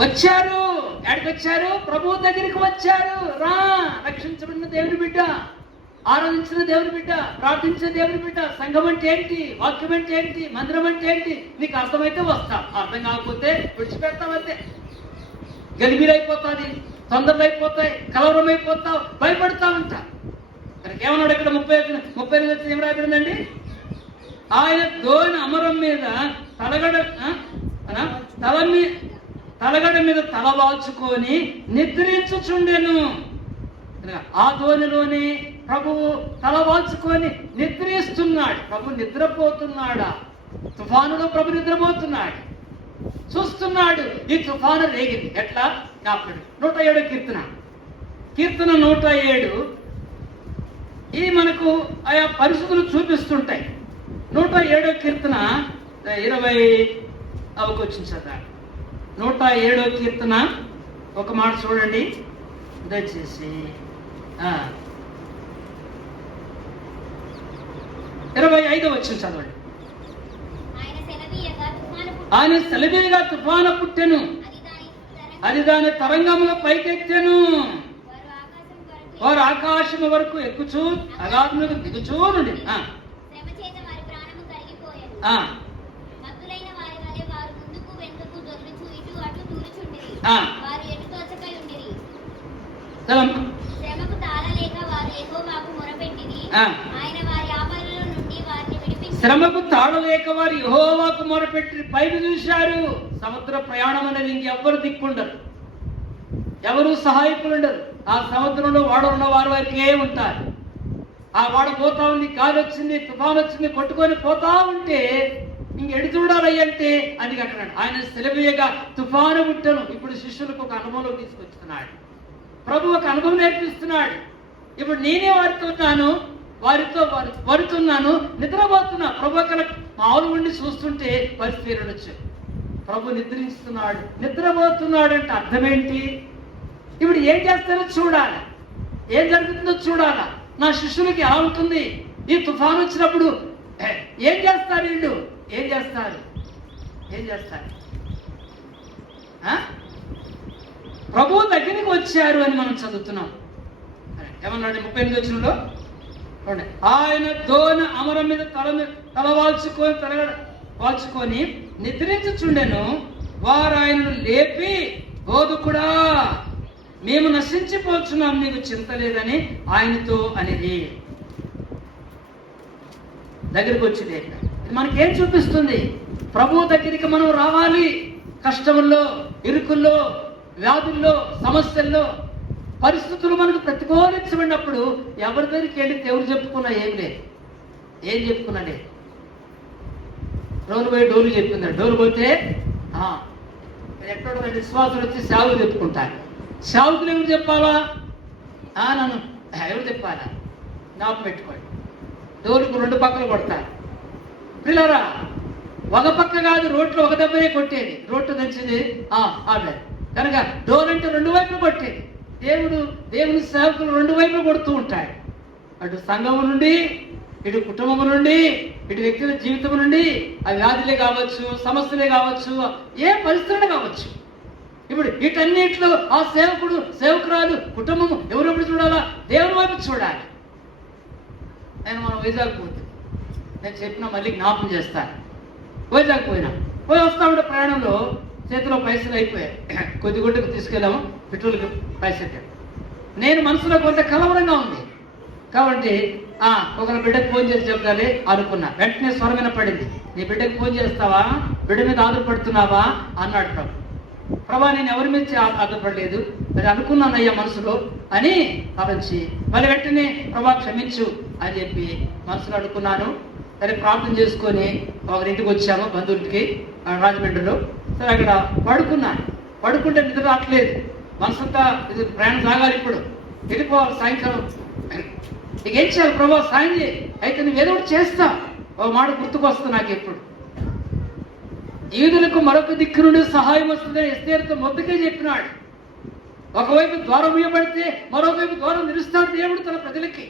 వచ్చారు. ఎక్కడికి వచ్చారు? ప్రభు దగ్గరికి వచ్చారు. రా, రక్షించబడిన దేవుని బిడ్డ, ఆరాధించిన దేవుని బిడ్డ, ప్రార్థించిన దేవుని బిడ్డ. సంఘం అంటే ఏంటి? వాక్యం అంటే ఏంటి? మందిరం అంటే ఏంటి? నీకు అర్థమైతే వస్తా, అర్థం కాకపోతే విడిచిపెడతావంతే. గలిబీలైపోతుంది, తొందరలు అయిపోతాయి, కలవరం అయిపోతావు, భయపడతా ఉంటా. కనుక ఏమన్నాడు ఇక్కడ 38 ఏం రాయబడిందండి? ఆయన ధోని అమరం మీద తలగడ మీద తల వాల్చుకొని నిద్రించుచుండెను. ఆ ధోనిలోనే ప్రభువు తల వాల్చుకొని నిద్రిస్తున్నాడు. ప్రభు నిద్రపోతున్నాడా? తుఫానులో ప్రభు నిద్రపోతున్నాడు, చూస్తున్నాడు. ఈ తుఫాను రేగింది. ఎట్లా? 107 కీర్తన 107 ఈ మనకు ఆయా పరిస్థితులు చూపిస్తుంటాయి. 107 కీర్తన 20 అవకొచ్చింది కదా. 107 కీర్తన ఒక మాట చూడండి దయచేసి. 25 వచ్చింది చదవండి. ఆయన సెలవీయగా తుఫాను పుట్టెను, అది దాని తరంగముల పైకెత్తెను. వారు ఆకాశం వరకు ఎక్కుచూ అగాధములకు దిగుచూ నుండి శ్రమకు తాళలేక వారు యెహోవాకు మొరపెట్టి పైకి చూశారు. సముద్ర ప్రయాణం అనేది ఇంకెవ్వరు దిక్కుండరు, ఎవరు సహాయకులు ఉండరు. ఆ సముద్రంలో వాడలున్న వారు వారికే ఉంటారు. ఆ వాడ పోతా ఉంది, గాలి వచ్చింది, తుఫాను వచ్చింది, కొట్టుకొని పోతా ఉంటే ఇంకెడు చూడాలంటే అది అక్కడ ఆయన సెలవేయగా తుఫాను పుట్టను. ఇప్పుడు శిష్యులకు ఒక అనుభవం తీసుకొస్తున్నాడు ప్రభు, ఒక అనుభవం నేర్పిస్తున్నాడు. ఇప్పుడు నేనే వారితున్నాను, నిద్రపోతున్నా. ప్రభు అక్కడ మామూలు ఉండి చూస్తుంటే పరిస్థితి ఉండొచ్చు. ప్రభు నిద్రిస్తున్నాడు, నిద్రపోతున్నాడు అంటే అర్థం ఏంటి? ఇప్పుడు ఏం చేస్తారో చూడాలి, ఏం జరుగుతుందో చూడాలా. నా శిష్యులకి ఎలా ఉంటుంది? ఈ తుఫాను వచ్చినప్పుడు ఏం చేస్తారు వీళ్ళు? ఏం చేస్తారు? ప్రభు దగ్గరికి వచ్చారు అని మనం చదువుతున్నాం. ఏమన్నాడు 38 వచనంలో? ఆయన దోణి అమరం మీద తల వాల్చుకొని నిద్రించుచుండెను. వారు ఆయనను లేపి, బోధకుడా, మేము నశించిపోతున్నాం, నీకు చింత లేదని ఆయనతో అనేది. దగ్గరికి వచ్చింది. ఇది మనకేం చూపిస్తుంది? ప్రభు దగ్గరికి మనం రావాలి. కష్టముల్లో, ఇరుకుల్లో, వ్యాధుల్లో, సమస్యల్లో, పరిస్థితులు మనకు ప్రతికూలించబడినప్పుడు ఎవరి దగ్గరికి వెళ్ళి దేవుడు చెప్పుకున్నా ఏం లేదు. ఏం చెప్పుకున్నాడే? డోలు పోయి డోలు చెప్పింది. డోలు పోతే ఎక్కడ విశ్వాసులు వచ్చి సేవలు చెప్పుకుంటారు. సేవకులు ఎవరు చెప్పాలా? నన్ను ఎవరు చెప్పాలా? జ్ఞాపకం పెట్టుకోండి. డోలుకు 2 పక్కలు కొడతారు. పిల్లరా, ఒక పక్క కాదు, రోడ్లో ఒక దెబ్బనే కొట్టేది. రోడ్డు తెచ్చింది కనుక డోర్ అంటే 2 వైపులు కొట్టేది. దేవుని సేవకులు 2 వైపులు కొడుతూ ఉంటాడు. అటు సంఘము నుండి, ఇటు కుటుంబము నుండి, ఇటు వ్యక్తుల జీవితం నుండి, ఆ వ్యాధులే కావచ్చు, సమస్యలే కావచ్చు, ఏ పరిస్థితులు కావచ్చు. ఇప్పుడు వీటన్నిటిలో ఆ సేవకురాలు, కుటుంబము ఎవరెప్పుడు చూడాలా? దేవుని వైపు చూడాలి. మనం వైజాగ్ పోతే, నేను చెప్పినా మళ్ళీ జ్ఞాపకం చేస్తాను. వైజాగ్ పోయి వస్తా ఉంటే ప్రయాణంలో చేతిలో పైసలు అయిపోయాయి. కొద్దిగుడ్డకు తీసుకెళ్ళాము, పెట్రోల్కి పైసలు. నేను మనసులో కొంత కలవరంగా ఉంది కాబట్టి ఒకరి బిడ్డకు ఫోన్ చేసి చెప్తాలి అనుకున్నా. వెంటనే స్వరం వినపడింది. నీ బిడ్డకు ఫోన్ చేస్తావా? బిడ్డ మీద ఆధారపడుతున్నావా అన్నాడు ప్రభా. నేను ఎవరి మీద ఆధారపడలేదు, మరి అనుకున్నానయ్యా మనసులో అని భావించి మళ్ళీ వెంటనే ప్రభా క్షమించు అని చెప్పి మనసులో అనుకున్నాను. సరే ప్రార్థన చేసుకొని ఒకరింటికి వచ్చాము, బంధువులకి రాజమండ్రిలో. సరే అక్కడ పడుకుంటే నిద్ర రావట్లేదు. మనసంతా ఇది ప్రయాణం సాగాలి, ఇప్పుడు వెళ్ళిపోవాలి సాయంకాలం. ఇక ఏం చేయాలి ప్రభా? సాయం చేయి. అయితే నువ్వు ఏదో ఒకటి చేస్తా. ఓ మాట గుర్తుకొస్తా నాకు ఎప్పుడు. యూదులకు మరొక దిక్కు నుండి సహాయం వస్తుందని ఎస్తేరుతో మొదటికే చెప్పినాడు. ఒకవైపు ద్వారం ఇవ్వబడితే మరోవైపు ద్వారం నిలుస్తాడు దేవుడు తన ప్రజలకి.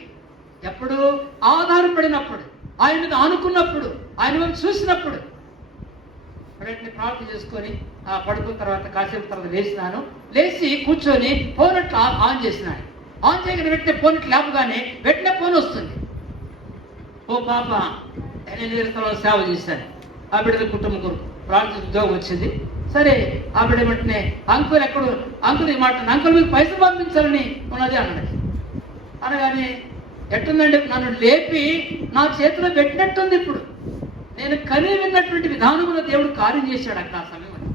ఎప్పుడు? ఆధారపడినప్పుడు, ఆయన మీద ఆనుకున్నప్పుడు, ఆయన వైపు చూసినప్పుడు. వెంటనే ప్రార్థన చేసుకొని పడుకున్న తర్వాత కాసేపు తర్వాత లేచి కూర్చొని ఫోన్ అట్లా ఆన్ చేసినాడు. ఆన్ చేయగానే వెంటనే ఫోన్ ఇట్లా లేపగానే వెంటనే ఫోన్ వస్తుంది. ఓ పాప, నేను సేవ చేశాను, ఆ బిడ్డల కుటుంబం కొరకు ప్రార్థన ఉద్యోగం వచ్చింది. సరే ఆ బిడ్డ వెంటనే అంకుల్ ఈ మాట, అంకుల్ మీకు పైసలు పంపించాలని ఉన్నది అన్నది. అనగానే ఎట్టుందండి, నన్ను లేపి నా చేతిలో పెట్టినట్టుంది. ఇప్పుడు నేను కని విన్నటువంటి విధానంలో దేవుడు కార్యం చేశాడు అక్కడ ఆ సమయంలో.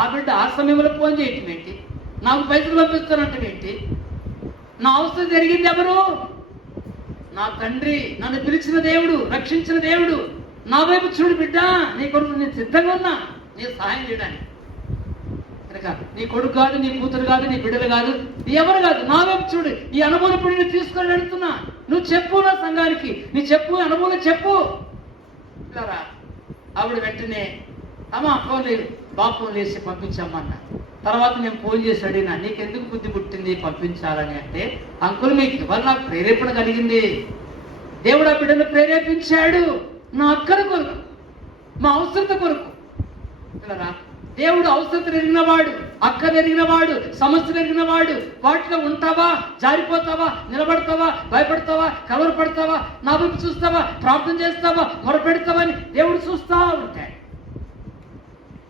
ఆ బిడ్డ ఆ సమయంలో ఫోన్ చేయటం ఏంటి? నాకు పైసలు పంపిస్తానంటే ఏంటి? నా అవసరం జరిగింది ఎవరు? నా తండ్రి, నన్ను పిలిచిన దేవుడు, రక్షించిన దేవుడు. నా వైపు చూడు బిడ్డ, నీ కొడుకు నేను సిద్ధంగా ఉన్నా నేను సహాయం చేయడానికి. కనుక నీ కొడుకు కాదు, నీ కూతురు కాదు, నీ బిడ్డలు కాదు, నీ ఎవరు కాదు, నా వైపు చూడు. ఈ అనుభవం ఇప్పుడు నేను తీసుకొని వెళ్తున్నా. నువ్వు చెప్పు నా సంఘానికి, నీ చెప్పు, అనుభవం చెప్పు. ఆవిడ వెంటనే ఫోన్ లేదు, బాపు లేచి పంపించమ్మన్నా. తర్వాత నేను ఫోన్ చేసి అడిగినా, నీకెందుకు బుద్ధి పుట్టింది పంపించాలని అంటే, అంకుల్ మీకు ఇవాళ నాకు ప్రేరేపణ కలిగింది. దేవుడు ఆ బిడ్డను ప్రేరేపించాడు నా అక్కల కొరకు, మా అవసరత కొరకు. దేవుడు అవసరం ఎరిగినవాడు, అక్కలు ఎరిగినవాడు, సమస్యలు ఎరిగినవాడు. వాటిలో ఉంటావా, జారిపోతావా, నిలబడతావా, భయపడతావా, కలవరపడతావా, నా వైపు చూస్తావా, ప్రార్థన చేస్తావా, మొరపెడతావా అని దేవుడు చూస్తా ఉంటాడు.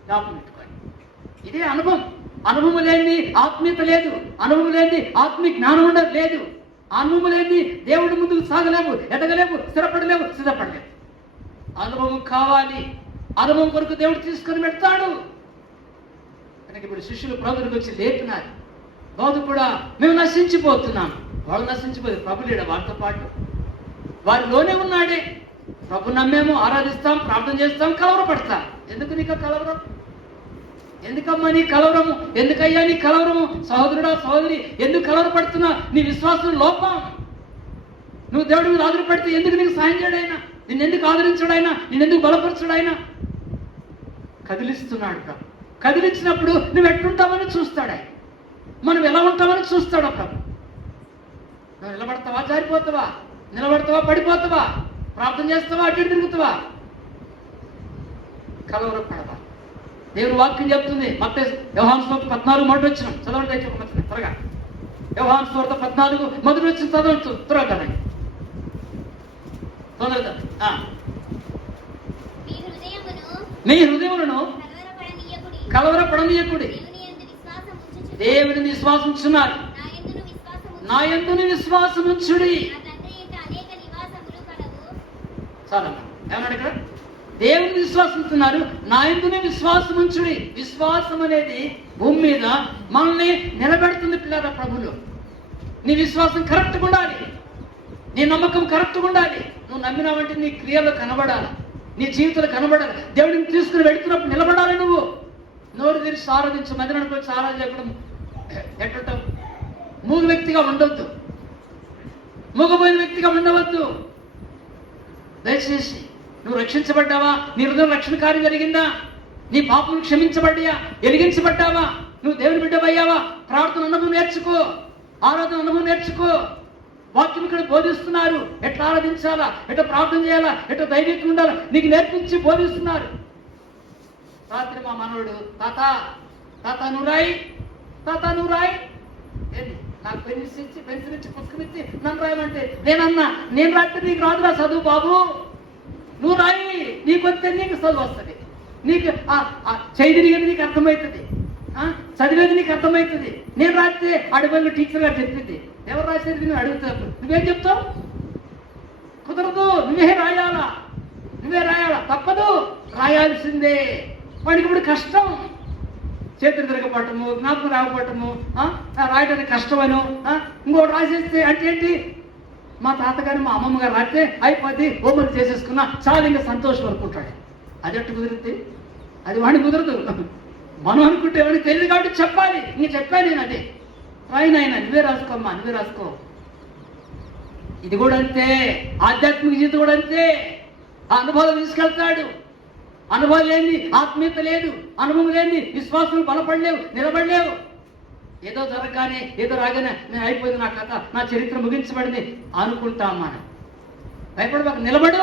జ్ఞాపకం పెట్టుకోండి, ఇదే అనుభవం. అనుభవం లేని ఆత్మీయత లేదు, అనుభవం లేని ఆత్మీయ జ్ఞానం ఉండదు లేదు. అనుభవం లేని దేవుడి ముందుకు సాగలేవు, ఎదగలేవు, స్థిరపడలేవు, సిద్ధపడలేవు. అనుభవం కావాలి. అనుభవం కొరకు దేవుడు తీసుకొని పెడతాడు. కనుక ఇప్పుడు శిష్యులు ప్రభువులకు వచ్చి లేపినారు. బోధ కూడా మేము నశించిపోతున్నాం. వాళ్ళు నశించిపోతే ప్రభు లేడా వారితో పాటు? వారిలోనే ఉన్నాడే. ప్రభు నమ్మేమో, ఆరాధిస్తాం, ప్రార్థన చేస్తాం, కలవరపడతాం. ఎందుకు నీకు కలవరం? ఎందుకమ్మా నీ కలవరము? ఎందుకయ్యా నీ కలవరము? సహోదరుడా, సహోదరి, ఎందుకు కలవరపడుతున్నా? నీ విశ్వాసం లోపం. నువ్వు దేవుడి మీద ఆధారపడితే ఎందుకు నీకు సాయం చేయడైనా? నిన్నెందుకు ఆదరించడైనా? నిన్నెందుకు బలపరచడైనా? కదిలిస్తున్నాడు ప్రభు. కదిలించినప్పుడు నువ్వు ఎట్లుంటావని చూస్తాడు ఆయన. మనం ఎలా ఉంటామని చూస్తాడు ప్రభు. నువ్వు నిలబడతావా, జారిపోతావా, నిలబడతావా, పడిపోతావా, ప్రార్థన చేస్తావా, అటు ఇటు తిరుగుతావా, కలవరపడవా? దేవుని వాక్యం చెప్తుంది. మత్తయి యోహాను సువార్త 14 మాట వచ్చినాం, చదవండి త్వరగా. యోహాను సువార్త 14 మొదటి వచ్చిన చదవచ్చు త్వరగా తొందరగా. మీ హృదయములను కలవరపడనీయకుడి, దేవుని విశ్వాసం ఉంచున్నారు, నా యందును విశ్వాసం ఉంచుడి. చాలా ఏమన్నాడు ఇక్కడ? దేవుని విశ్వాసం ఉంటున్నారు, నా యందునే విశ్వాసం ఉంచుడి. విశ్వాసం అనేది భూమి మీద మనల్ని నిలబెడుతుంది పిల్లల ప్రభులు. నీ విశ్వాసం కరెక్ట్గా ఉండాలి, నీ నమ్మకం కరెక్ట్గా ఉండాలి. నువ్వు నమ్మినావంటే నీ క్రియలో కనబడాలి, నీ జీవితంలో కనబడాలి. దేవుడిని తీసుకుని వెళుతున్నప్పుడు నిలబడాలి. నువ్వు నోరు తెరిచి ఆరాధించు, మధ్యాహ్నం వచ్చి ఆరాధన చెప్పడం ఎట్ట మూగ వ్యక్తిగా ఉండవద్దు, మూగపోయిన వ్యక్తిగా ఉండవద్దు. దయచేసి నువ్వు రక్షించబడ్డావా? నీ హృదయం రక్షణ కార్యం జరిగిందా? నీ పాపములు క్షమించబడ్డాయా? ఎరిగించబడ్డావా? నువ్వు దేవుని బిడ్డవయ్యావా? ప్రార్థన అనుభవం నేర్చుకో, ఆరాధన అనుభవం నేర్చుకో. వాక్యం ఇక్కడ బోధిస్తున్నారు, ఎట్లా ఆరాధించాలా, ఎట్లా ప్రార్థన చేయాలా, ఎట్లా ధైర్యంగా ఉండాలా నీకు నేర్పించి బోధిస్తున్నారు. రాత్రి మా మనవడు తాత నువ్వు రాయి, తాత నువ్వు రాయి. నాకు పెన్సిల్ ఇచ్చి పుస్తకం ఇచ్చి నన్ను రాయమంటే నేను రాస్తే నీకు రాదురా చదువు బాబు, నువ్వు రాయి, నీకు వస్తే నీకు చదువు వస్తుంది, నీకు చైతన్యం నీకు అర్థమవుతుంది, చదివేది నీకు అర్థమవుతుంది. నేను రాస్తే అడగలు టీచర్ గారు చెప్పింది, ఎవరు రాసేది నేను అడుగుతాను, నువ్వేం చెప్తావు? కుదరదు, నువ్వే రాయాలా, తప్పదు, రాయాల్సిందే. వాడికి ఇప్పుడు కష్టం, చేతులు తిరగపడటము, జ్ఞాపకం రాకపోవటము, రాయడానికి కష్టమను. ఇంకోటి రాసేస్తే అంటే ఏంటి? మా తాతగారు మా అమ్మమ్మ గారు రాస్తే అయిపోద్ది, హోంవర్క్ చేసేసుకున్నా చాలు, ఇంకా సంతోషం అనుకుంటాడు. అది ఎట్టు కుదిరితే? అది వాడిని కుదరదు. మనం అనుకుంటే వాడికి తెలియదు కాబట్టి చెప్పాలి. ఇంక చెప్పాను నేను, అదే రాయినాయన నువ్వే రాసుకోమ్మా, నువ్వే రాసుకో. ఇది కూడా అంతే, ఆధ్యాత్మిక జీవితం కూడా అంతే. ఆ అనుభవాలు తీసుకెళ్తాడు. అనుభవం లేని ఆత్మీయత లేదు, అనుభవం లేని విశ్వాసం బలపడలేవు, నిలబడలేవు. ఏదో జరగగానే ఏదో రాగానే నేను అయిపోయింది, నా కథ, నా చరిత్ర ముగించబడింది అనుకుంటాం మనం. భయపడబాక, నిలబడు.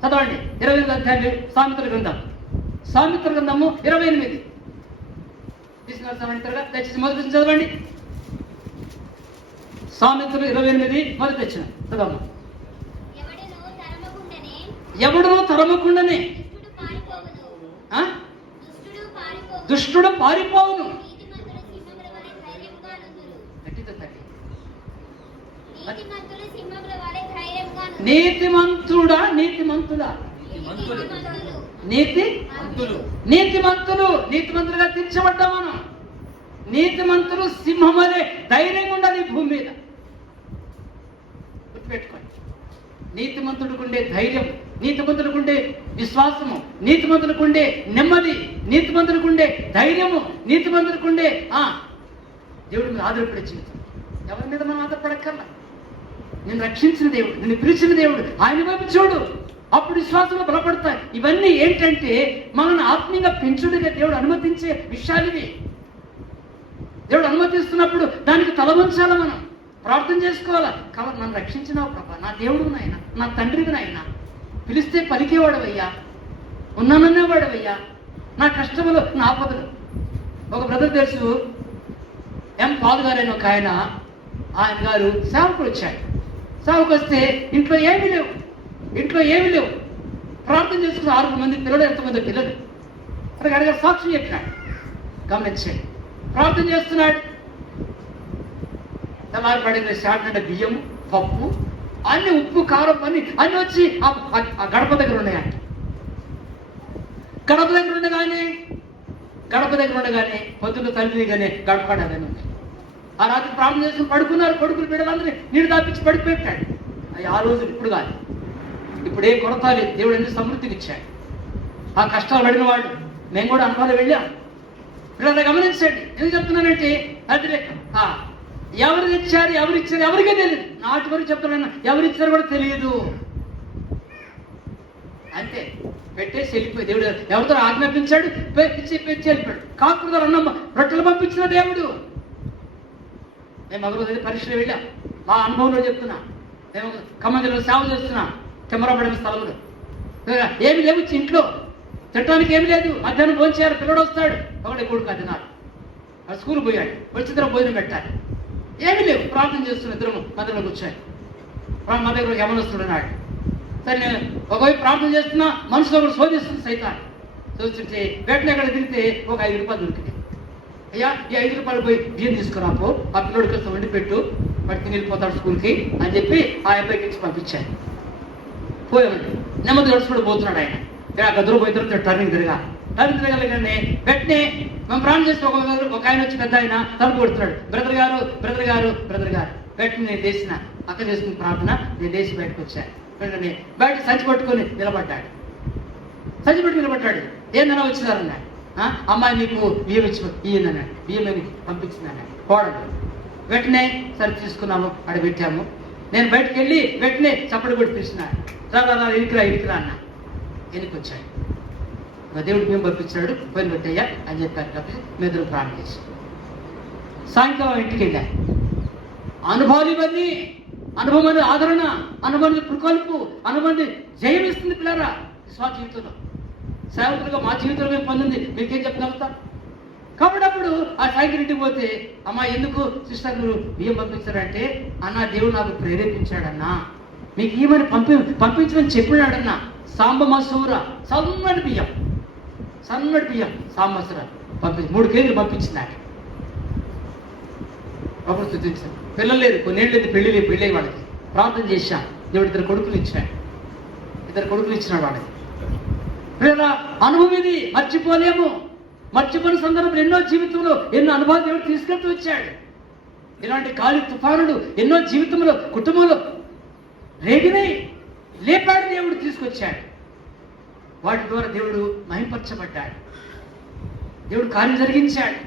చదవండి 28వ అధ్యాయం సామెతల గ్రంథం, సామెతల గ్రంథము 28 తీసుకున్నారా? దయచేసి మొదటి నుంచి చదవండి. సామెతలు 28 మొదటి వచ్చిన చదవమ్మా. ఎవడును తరమకుండానే దుష్టుడు పారిపోవును. నీతిమంతుడా, నీతిమంతులుగా తీర్చబడ్డా మనం. నీతిమంతులు సింహం వలె ధైర్యంగా ఉండాలి భూమి మీద. గుర్తుపెట్టుకోండి, నీతిమంతుడికి ధైర్యం, నీతిమంతుడికి విశ్వాసము, నీతిమంతుడికి నెమ్మది, నీతిమంతుడికి ధైర్యము, నీతిమంతుడికి దేవుడి మీద ఆధారపడే జీవితం. ఎవరి మీద మనం ఆధారపడక్కర్లా. నేను రక్షించిన దేవుడు, నిన్ను పిలిచిన దేవుడు, ఆయన వైపు చూడు, అప్పుడు విశ్వాసంలో బలపడతాయి. ఇవన్నీ ఏంటంటే మనల్ని ఆత్మీయంగా పెంచుడుగా దేవుడు అనుమతించే విషయాలు ఇవి. దేవుడు అనుమతిస్తున్నప్పుడు దానికి తల వంచాలి, మనం ప్రార్థన చేసుకోవాలా. కాబట్టి నన్ను రక్షించినావు ప్రభా, నా దేవుడు నాయన, నా తండ్రివి నాయన, పిలిస్తే పలికేవాడవయ్యా, ఉన్నాననేవాడవయ్యా, నా కష్టములు, నా ఆపదలు. ఒక బ్రదర్ తెలుసు, ఎం పాల్ గారు అని ఒక ఆయన గారు సేవకులు వచ్చాడు. సేవకు వస్తే ఇంట్లో ఏమీ లేవు, ప్రార్థన చేసుకున్న 6 మంది పిల్లలు, ఎంతమంది పిల్లలు అక్కడ అడిగారు, సాక్ష్యం చెప్పినాడు. గమనించండి, ప్రార్థన చేస్తున్నాడు. తెల్లారి పడిన శాట బియ్యం, పప్పు, అన్ని ఉప్పు, కారం అన్ని వచ్చి ఆ గడప దగ్గర ఉన్నాయంట. గడప దగ్గర ఉండగానే పొద్దున్న తల్లిగానే గడపడాలని ఉంది. ఆ రాత్రి ప్రార్థన చేసుకుని పడుకున్నారు. కొడుకులు బిడ్డలందరినీ నీళ్ళు దాపించి పడిపోయాడు. ఆ రోజు ఇప్పుడు కాదు, ఇప్పుడు ఏ కొరత లేదు. దేవుడు ఎన్ని సమృద్ధిని ఇచ్చాడు. ఆ కష్టాలు పడిన వాడు, మేము కూడా అనుభవాలు వెళ్ళాం. పిల్లలు గమనించండి, ఎందుకు చెప్తున్నానంటే అది ఎవరు ఇచ్చారు ఎవరికే తెలియదు. నాటి వరకు చెప్తున్నాను, ఎవరు ఇచ్చారు కూడా తెలియదు. అంతే, పెట్టేసి వెళ్ళిపోయి దేవుడు ఎవరితో ఆజ్ఞాపించాడు, పెంచి వెళ్ళిపోయాడు. కాకుండా అన్నమ్మ రొట్టెలు పంపించిన దేవుడు. మేము మగరోజు పరీక్షలు వెళ్ళాం. మా అనుభవంలో చెప్తున్నా, మేము ఖమ్మం జిల్లాలో సేవ చేస్తున్నా, చెమరబడిన స్థలంలో ఏమి లేవు, ఇంట్లో తిట్టడానికి ఏమి లేదు. మధ్యాహ్నం భోజనం చేయాలి, పిల్లడు వస్తాడు, ఒకటి కొడుకు 10 వాడు స్కూల్ పోయాడు, వచ్చిన భోజనం పెట్టాలి. ఏమీ లేవు. ప్రార్థన చేస్తున్న ఇద్దరు మధ్యలో కూర్చొని మా దగ్గర ఒక యమనస్తుడున్నాడు. సరే నేను ఒకవైపు ప్రార్థన చేస్తున్నా, మనుషులు ఒకటి శోధిస్తుంది సైతాన్ని. చూస్తుంటే వెంటనే అక్కడ తిరిగితే ఒక 5 రూపాయలు దొరికింది. అయ్యా ఈ 5 రూపాయలు పోయి బియ్యం తీసుకురాపో, ఆ పిల్లడికి వస్తే వండి పెట్టు, వాడు తిని వెళ్ళిపోతాడు స్కూల్కి అని చెప్పి ఆ అబ్బాయికి ఇచ్చి పంపించాను. పోయామండి. నెమ్మది నడుచుకుంటూ పోతున్నాడు ఆయన. ఆ గదిలో పోయిన తర్వాత టర్నింగ్ తిరగలేగానే వెంటనే మేము ప్రాణం చేస్తే ఒక ఆయన వచ్చి పెద్ద ఆయన తలుపు కొడుతున్నాడు. బ్రదర్ గారు బ్రదర్ గారు బ్రదర్ గారు. వెంటనే నేను చేసిన అక్క చేసుకున్న ప్రార్థన నేను చేసి బయటకు వచ్చాను. వెంటనే బయట సంచి పట్టుకొని నిలబడ్డాడు. ఏందన్నా వచ్చినారన్నాడు. అమ్మాయి నీకు బియ్యం ఇచ్చి ఇయ్యిందన్నాడు. బియ్యం పంపించిందన్నాడు కోడలు. వెంటనే సరి తీసుకున్నాము, అక్కడ పెట్టాము. నేను బయటకు వెళ్ళి వెంటనే చప్పటి కొట్టి పిలిచినాడు. రా ఇరికిరా అన్న. ఎన్నికొచ్చాడు. దేవుడు బియ్యం పంపించాడు, పోయిన పెట్టయ్యా అని చెప్పారు. కాబట్టి మెదడు ప్రాణం చేసి సాయంకాలం ఇంటికి వెళ్ళా. అనుభవాలు ఇవన్నీ, అనుభవం అనేది ఆదరణ, అనుభవం పురుకొల్పు, అనుభవం జయం ఇస్తుంది పిల్లరా. విశ్వాస జీవితంలో సేవకులుగా మా జీవితంలో మేము పొందింది మీకేం చెప్పగలుగుతా? కాబట్టి అప్పుడు ఆ సాయంత్రం ఇంటికి పోతే, అమ్మా ఎందుకు సిస్టర్ మీరు బియ్యం పంపించారంటే, అన్న దేవుడు నాకు ప్రేరేపించాడన్నా, మీకు ఏమని పంపించమని చెప్పినాడన్నా. సాంబ మసూర సన్నటి బియ్యం సాంబ మసూర 3 కేజీలు పంపించినాడు. అప్పుడు స్థుతించాను. పిల్లలు లేదు, కొన్నేళ్ళు పెళ్ళి వాళ్ళకి ప్రార్థన చేశాను. దేవుడు 2 కొడుకులు ఇచ్చినాడు వాళ్ళకి. అనుభవం ఇది మర్చిపోలేము. మర్చిపోయిన సందర్భంలో ఎన్నో జీవితంలో ఎన్నో అనుభవాలు దేవుడు తీసుకెళ్తూ వచ్చాడు. ఇలాంటి గాలి తుఫానులు ఎన్నో జీవితంలో కుటుంబంలో రేగినాయి, లేపాడు, దేవుడు తీసుకొచ్చాడు. వాటి ద్వారా దేవుడు మహింపరచబడ్డాడు, దేవుడు కార్యం జరిగించాడు.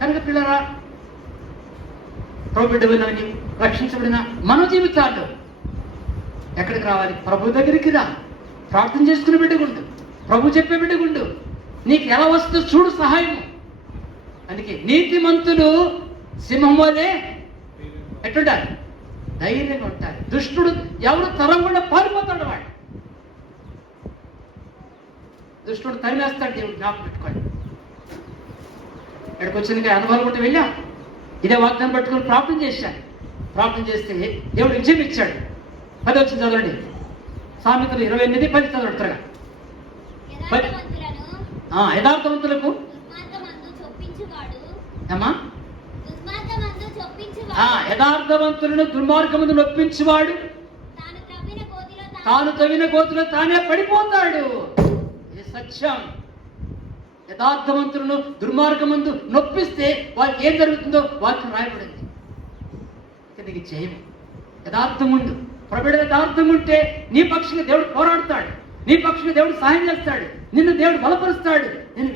కనుక పిల్లరా, ప్రభు బిడ్డలని రక్షించబడిన మన జీవితాల్లో ఎక్కడికి రావాలి? ప్రభు దగ్గరికి రా. ప్రార్థన చేసుకునే బిడ్డగుండు, ప్రభు చెప్పే బిడ్డగుండు. నీకు ఎలా వస్తుందో చూడు సహాయం. అందుకే నీతిమంతులు సింహం వలె ఎట్టుంటారు? ధైర్యంగా ఉంటారు. దుష్టుడు ఎవరు తరగకుండా పారిపోతాడు. వాడు దుష్టుడు తరిమేస్తాడు. దేవుడు జ్ఞాపకం పెట్టుకోండి. ఇక్కడికి వచ్చిన అనుభవాలు కూడా వెళ్ళాం. ఇదే వాగ్దానం పట్టుకుని ప్రార్థన చేశాను. ప్రార్థన చేస్తే దేవుడు విజయం ఇచ్చాడు. 10 వచ్చింది చదవండి. సామెతలు 28:10 చదవండి త్వరగా. యథార్థవంతులకు యథార్థవంతులను దుర్మార్గమును నొప్పించువాడు తాను తవ్విన గోతిలో తానే పడిపోతాడు. ఇది సత్యం. యథార్థవంతులను దుర్మార్గమందు నొప్పిస్తే వారికి ఏం జరుగుతుందో వాక్యం రాయబడింది. ఇది జయం. యథార్థం ఉండు. ప్రభుడు యథార్థం ఉంటే నీ పక్షంగా దేవుడు పోరాడతాడు, నీ పక్షంగా దేవుడు సహాయం చేస్తాడు, నిన్ను దేవుడు బలపరుస్తాడు, నిన్ను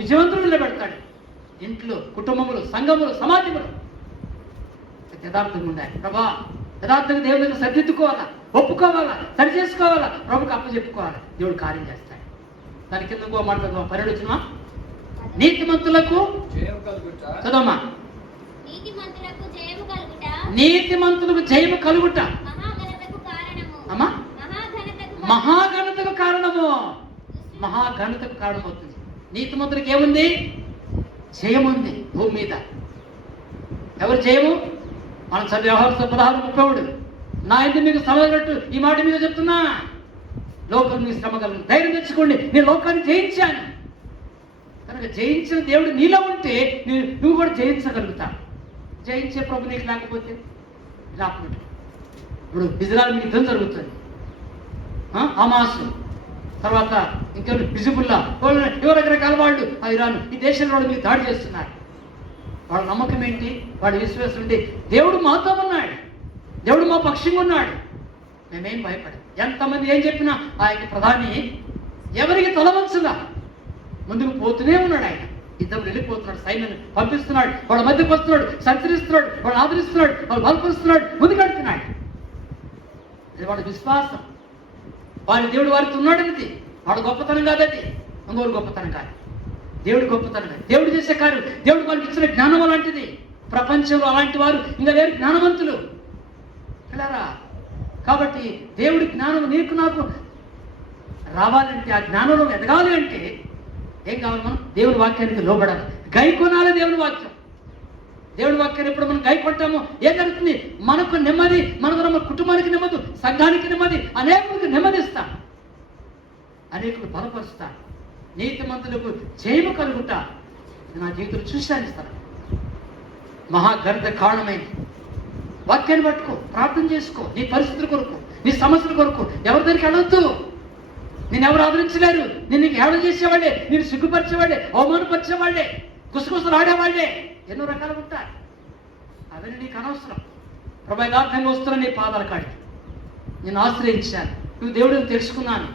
విజయవంతులు నిలబెడతాడు. ఇంట్లో, కుటుంబములు, సంఘములు, సమాజములు యథార్థంగా ఉండాలి. ప్రభా యథార్థంగా దేవుడి దగ్గర సరిదిద్దుకోవాలా, ఒప్పుకోవాలా, సరి చేసుకోవాలా, ప్రభుకి అప్పచెప్పుకోవాలా. దేవుడు కార్యం చేస్తాడు. దాని కింద ఇంకో మాట చదవమా, 12 వచ్చిన నీతిమంతులకు చదవమా. నీతిమంతులకు జయము కలుగుట అమ్మా మహాఘనతకు కారణము. మహాఘనతకు కారణమవుతుంది. నీతిమంతులకు ఏముంది? జయం ఉంది భూమి మీద. ఎవరు జయము? మనం చదివే వ్యవహారం 16:30. నా ఇంటి మీకు శ్రమగట్టు ఈ మాట మీద చెప్తున్నా. లోకం మీ శ్రమగలను, ధైర్యం తెచ్చుకోండి, నేను లోకాన్ని జయించాను. కనుక జయించిన దేవుడు నీలో ఉంటే నువ్వు కూడా జయించగలుగుతావు. జయించే ప్రభు నీకు లేకపోతే రాకుండా. ఇప్పుడు ఇజ్రాయెల్ మీకు యుద్ధం జరుగుతుంది. హమాసు తర్వాత ఇంకెవరు బిజుబుల్లా ఎవరు రకరకాల వాళ్ళు ఆ ఇరాన్ ఈ దేశంలో వాళ్ళు మీకు దాడి చేస్తున్నారు. వాళ్ళ నమ్మకం ఏంటి? వాడి విశ్వాసం ఏంటి? దేవుడు మాతో ఉన్నాడు, దేవుడు మా పక్షంగా ఉన్నాడు, మేమేం భయపడం. ఎంతమంది ఏం చెప్పినా ఆ యొక్క ప్రధాని ఎవరికి తలవంచుగా ముందుకు పోతూనే ఉన్నాడు. ఆయన యుద్ధం వెళ్ళిపోతున్నాడు, సైన్యాన్ని పంపిస్తున్నాడు, వాళ్ళ మధ్యకు వస్తున్నాడు, సంచరిస్తున్నాడు, వాళ్ళు ఆదరిస్తున్నాడు, వాళ్ళు బలపరుస్తున్నాడు, ముందుకెడుతున్నాడు. అది వాడి విశ్వాసం. వారి దేవుడు వారితో ఉన్నాడనేది వాడు గొప్పతనం కాదది, ఇంకోరు గొప్పతనం కాదు. దేవుడు గొప్పతనం కాదు. దేవుడు చేసే కార్యం, దేవుడు వాళ్ళకి ఇచ్చిన జ్ఞానం అలాంటిది. ప్రపంచంలో అలాంటి వారు ఇంకా వేరు జ్ఞానవంతులు పిల్లరా. కాబట్టి దేవుడి జ్ఞానం నీకు నాకు రావాలంటే, ఆ జ్ఞానంలో ఎదగాలి అంటే ఏం కావాలి? మనం దేవుని వాక్యానికి లోబడాలి, గైకొనాలి దేవుని వాక్యం. దేవుడి వాక్యాన్ని ఎప్పుడు మనం గాయపడ్డామో ఏం జరుగుతుంది? మనకు నెమ్మది, మన కుటుంబానికి నెమ్మది, సంఘానికి నెమ్మది, అనేకులకు నెమ్మదిస్తా, అనేకులు బలపరుస్తా, నీతిమంతులకు జయము కలుగుతా. నా జీవితంలో చూశాను ఇస్తాను. మహాగర్ధ కారణమైంది. వాక్యాన్ని పట్టుకో, ప్రార్థన చేసుకో, నీ పరిస్థితుల కొరకు, నీ సమస్యల కొరకు. ఎవరి దగ్గరికి వెళ్ళొద్దు. నేను ఎవరు ఆదరించలేరు. నేను హేళన చేసేవాళ్ళే, నేను సిగ్గుపరిచేవాళ్ళే, అవమానపరిచేవాళ్ళే, గుసగుసలు ఆడేవాళ్ళే, ఎన్నో రకాలు ఉంటాయి. అవన్నీ నీకు అనవసరం. ప్రభు యథార్థంగా వస్తున్నా నీ పాదాల కాడికి నేను ఆశ్రయించాను. నువ్వు దేవుడిని తెలుసుకున్నాను,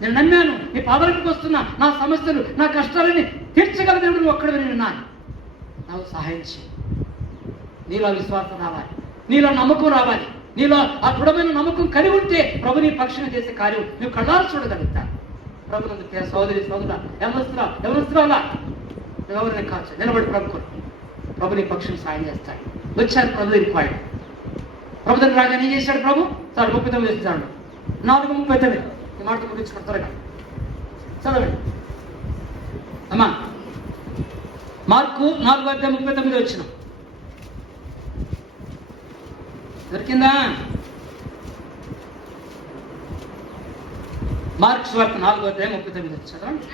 నేను నమ్మాను, నీ పాదాలకు వస్తున్నా. నా సమస్యలు, నా కష్టాలని తీర్చగల దేవుడు ఒక్కడే విన్నాను. నాకు సహాయం చేయి. నీలో విశ్వాసం రావాలి, నీలో నమ్మకం రావాలి. నీలో ఆ దృఢమైన నమ్మకం కలిగి ఉంటే ప్రభు నీ పక్షంగా చేసే కార్యం నువ్వు కళ్ళారు చూడగలుగుతా. ప్రభు నందు సోదరి సోదరా, ఎవరుస్తున్నావా? ఎవరిని కాల్చు, నిలబడి ప్రభు నీ పక్షం సాయం చేస్తాడు. వచ్చారు ప్రభు దగ్గరికి వాడు. ప్రభు దగ్గర రాగానే ఏం చేశాడు ప్రభు? 39 చేస్తాడు. 4:39 ఈ మాట గురించి త్వరగా చదవండి అమ్మా. మార్కు 4:39 వచ్చిన దొరికిందా? మార్కు సువార్త 4:39 చదవండి.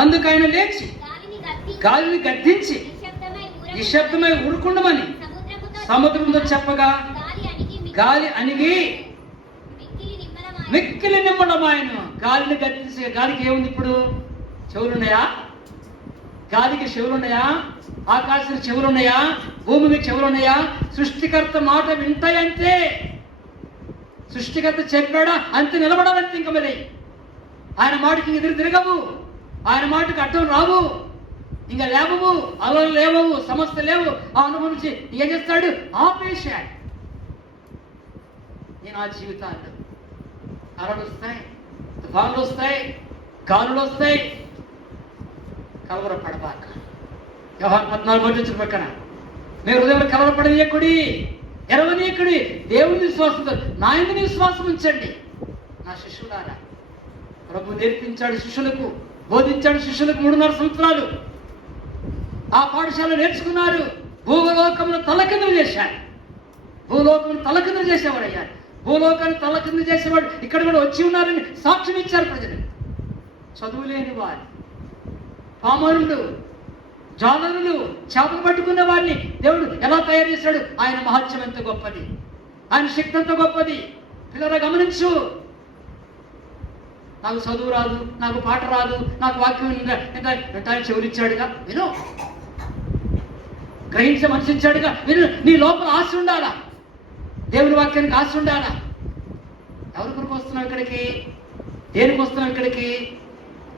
అందుకైన లేచి గాలిని గద్దించి నిశ్శబ్దమై ఊరుకుండమని సముద్రంతో చెప్పగా గాలి అణిగి మిక్కిలి నిమ్మడమాయను. గాలిని గద్దించి, గాలికి ఏముంది ఇప్పుడు? చెవులున్నాయా? గాలికి చెవులున్నాయా? ఆకాశానికి చెవులున్నాయా? భూమికి చెవులున్నాయా? సృష్టికర్త మాట వింటాయంతే. సృష్టికర్త చెప్పాడా అంతే నిలబడాలంతే. ఇంకా మరి ఆయన మాటకి ఎదురు తిరగవు, ఆయన మాటకి అడ్డం రావు, ఇంకా లేవవు, అలలు లేవవు, సమస్య లేవు. ఆ అనుభవం నుంచి ఏం చేస్తాడు? ఆపేశాడు. నేను ఆ జీవితాల్లో అలలు వస్తాయి, తుఫాన్లు వస్తాయి, గాలులు వస్తాయి. కలవరపడబాక. యోహాను 14 పక్కన మీరు హృదయంలో కలవరపడనీయకుడి, ఎరవనీయకుడి, దేవుని విశ్వాసంతో నా యందు విశ్వాసం ఉంచండి. నా శిష్యులారా, ప్రభు నేర్పించాడు శిష్యులకు, బోధించాడు శిష్యులకు 3.5 సంవత్సరాలు. ఆ పాఠశాల నేర్చుకున్నారు. భూలోకమును తలకిందులు చేశారు. భూలోకమును తలకిందులు చేసేవాడు అయ్యారు. భూలోకాన్ని తలకిందులు చేసేవాడు ఇక్కడ కూడా వచ్చి ఉన్నారని సాక్ష్యం ఇచ్చారు ప్రజలు. చదువు లేని వారు, పామరులు, జాలరులు, చేపలు పట్టుకున్న వారిని దేవుడు ఎలా తయారు చేశాడు? ఆయన మహత్యం ఎంత గొప్పది, ఆయన శక్తి ఎంత గొప్పది. పిల్లరా గమనించు. నాకు చదువు రాదు, నాకు పాట రాదు, నాకు వాక్యం వింటానికి చెవులిచ్చాడుగా విను, గ్రహించ మనసిచ్చాడుగా విను. నీ లోపల ఆశ ఉండాలా, దేవుని వాక్యానికి ఆశ ఉండాలా. ఎవరి కొరకు వస్తున్నావు ఇక్కడికి? దేనికి వస్తున్నావు ఇక్కడికి?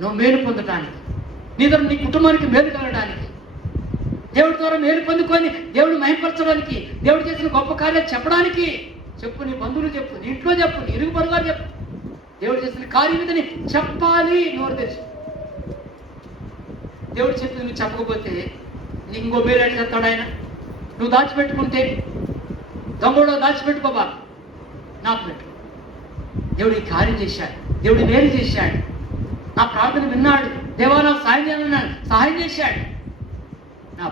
నువ్వు మేలు పొందటానికి, నీ ద్వారా నీ కుటుంబానికి మేలు కలగడానికి, దేవుడి ద్వారా మేలు పొందుకొని దేవుడిని మహిమపరచడానికి, దేవుడు చేసిన గొప్ప కార్యాలు చెప్పడానికి. చెప్పు, నీ బంధువులు చెప్పు, నీ ఇంట్లో చెప్పు, నీ ఇరుగు పొరుగు వారు చెప్పు. దేవుడు చేసిన కార్యం మీదని చెప్పాలి. నోరు తెచ్చు. దేవుడు చెప్పింది నువ్వు చెప్పకపోతే నీకు ఇంకో మేలు ఎట్లా చెప్తాడు ఆయన? నువ్వు దాచిపెట్టుకుంటే దొంగలో దాచిపెట్టుకోబా, నాకు పెట్టు. దేవుడు ఈ కార్యం చేశాడు, దేవుడు మేలు చేశాడు, నా ప్రార్థన విన్నాడు, దేవా నాకు సహాయం చేయాలన్నాడు, సహాయం చేశాడు. నా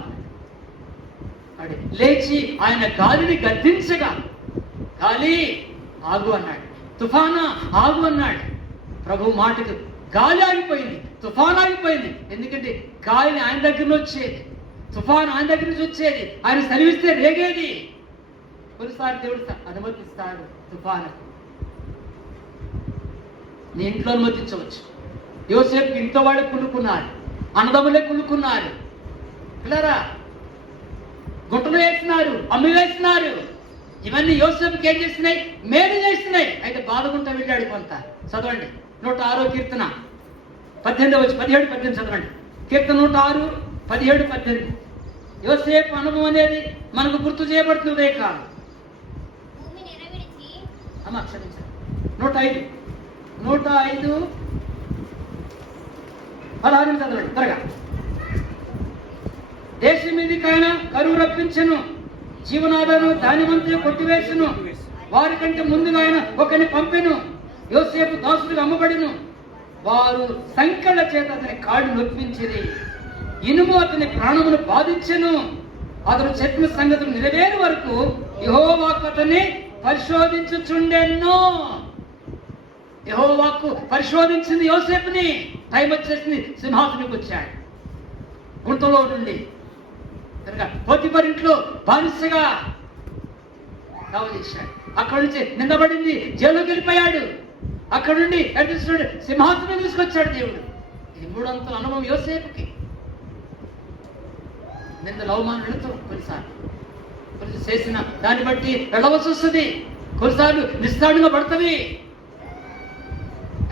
లేచి ఆయన గాలిని గద్దించగా గాలి ఆగు అన్నాడు, తుఫానా ఆగు అన్నాడు. ప్రభు మాటకు గాలి ఆగిపోయింది, తుఫాన్ ఆగిపోయింది. ఎందుకంటే గాలిని ఆయన దగ్గర నుంచి వచ్చేది, తుఫాన్ ఆయన దగ్గర నుంచి వచ్చేది, ఆయన సెలవిస్తే రేగేది. కొన్నిసార్లు దేవుడు అనుమతిస్తాడు తుఫాను. నీ ఇంట్లో అనుమతించవచ్చు. యోసేపు ఇంట్లో వాడే కుళ్ళుకున్నారు, అన్నదమ్ములే కుళ్ళుకున్నారు. పిల్లరా గుట్టలు వేస్తున్నారు, అమ్మి వేస్తున్నారు. ఇవన్నీ యోసేపుకి ఏం చేస్తున్నాయి? మేలు చేస్తున్నాయి. అయితే బాధగుంటా వెళ్ళాడు కొంత. చదవండి 106 కీర్తన 18 17-18 చదవండి. కీర్తన 106 17-18. యోసేపు అనుభవం అనేది మనకు గుర్తు చేయబడుతుంది కాదు. అమ్మా క్షమించండి. 105 16 చదవండి త్వరగా. దేశం మీదకైనా కరువు రప్పించను, జీవనాధారం ధాన్యమంతా కొట్టివేసును. వారి కంటే ముందుగా ఆయన ఒకరిని పంపెను. యోసేపు దాసుడిగా అమ్మబడిను. వారు సంకెళ్ళ చేత అతని కాళ్ళు నొప్పించిరి, ఇనుము అతని ప్రాణమును బాధించెను. అతను చెప్పిన సంగతులు నెరవేరు వరకు యెహోవా అతన్ని పరిశోధించుచుండెను. యెహోవాకు పరిశోధించింది యోసేపుని. టైం వచ్చేసింది, సింహాసనానికి వచ్చాడు. గుంటలో నుండి పోతిఫర్ ఇంట్లో బానిసగా సేవ చేశాడు. అక్కడి నుంచి నిందబడింది, జైలుకి వెళ్ళిపోయాడు. అక్కడ నుండి అడ్మినిస్ట్రేటర్ సింహాసనం తీసుకొచ్చాడు దేవుడు. ఇది 3 అంతల అనుభవం యోసేపుకి. నిందలు అవమానాలతో కొన్నిసార్లు చేసిన దాన్ని బట్టి వెళ్ళవలసి వస్తుంది. కొన్నిసార్లు నిస్సాడుగా పడుతుంది.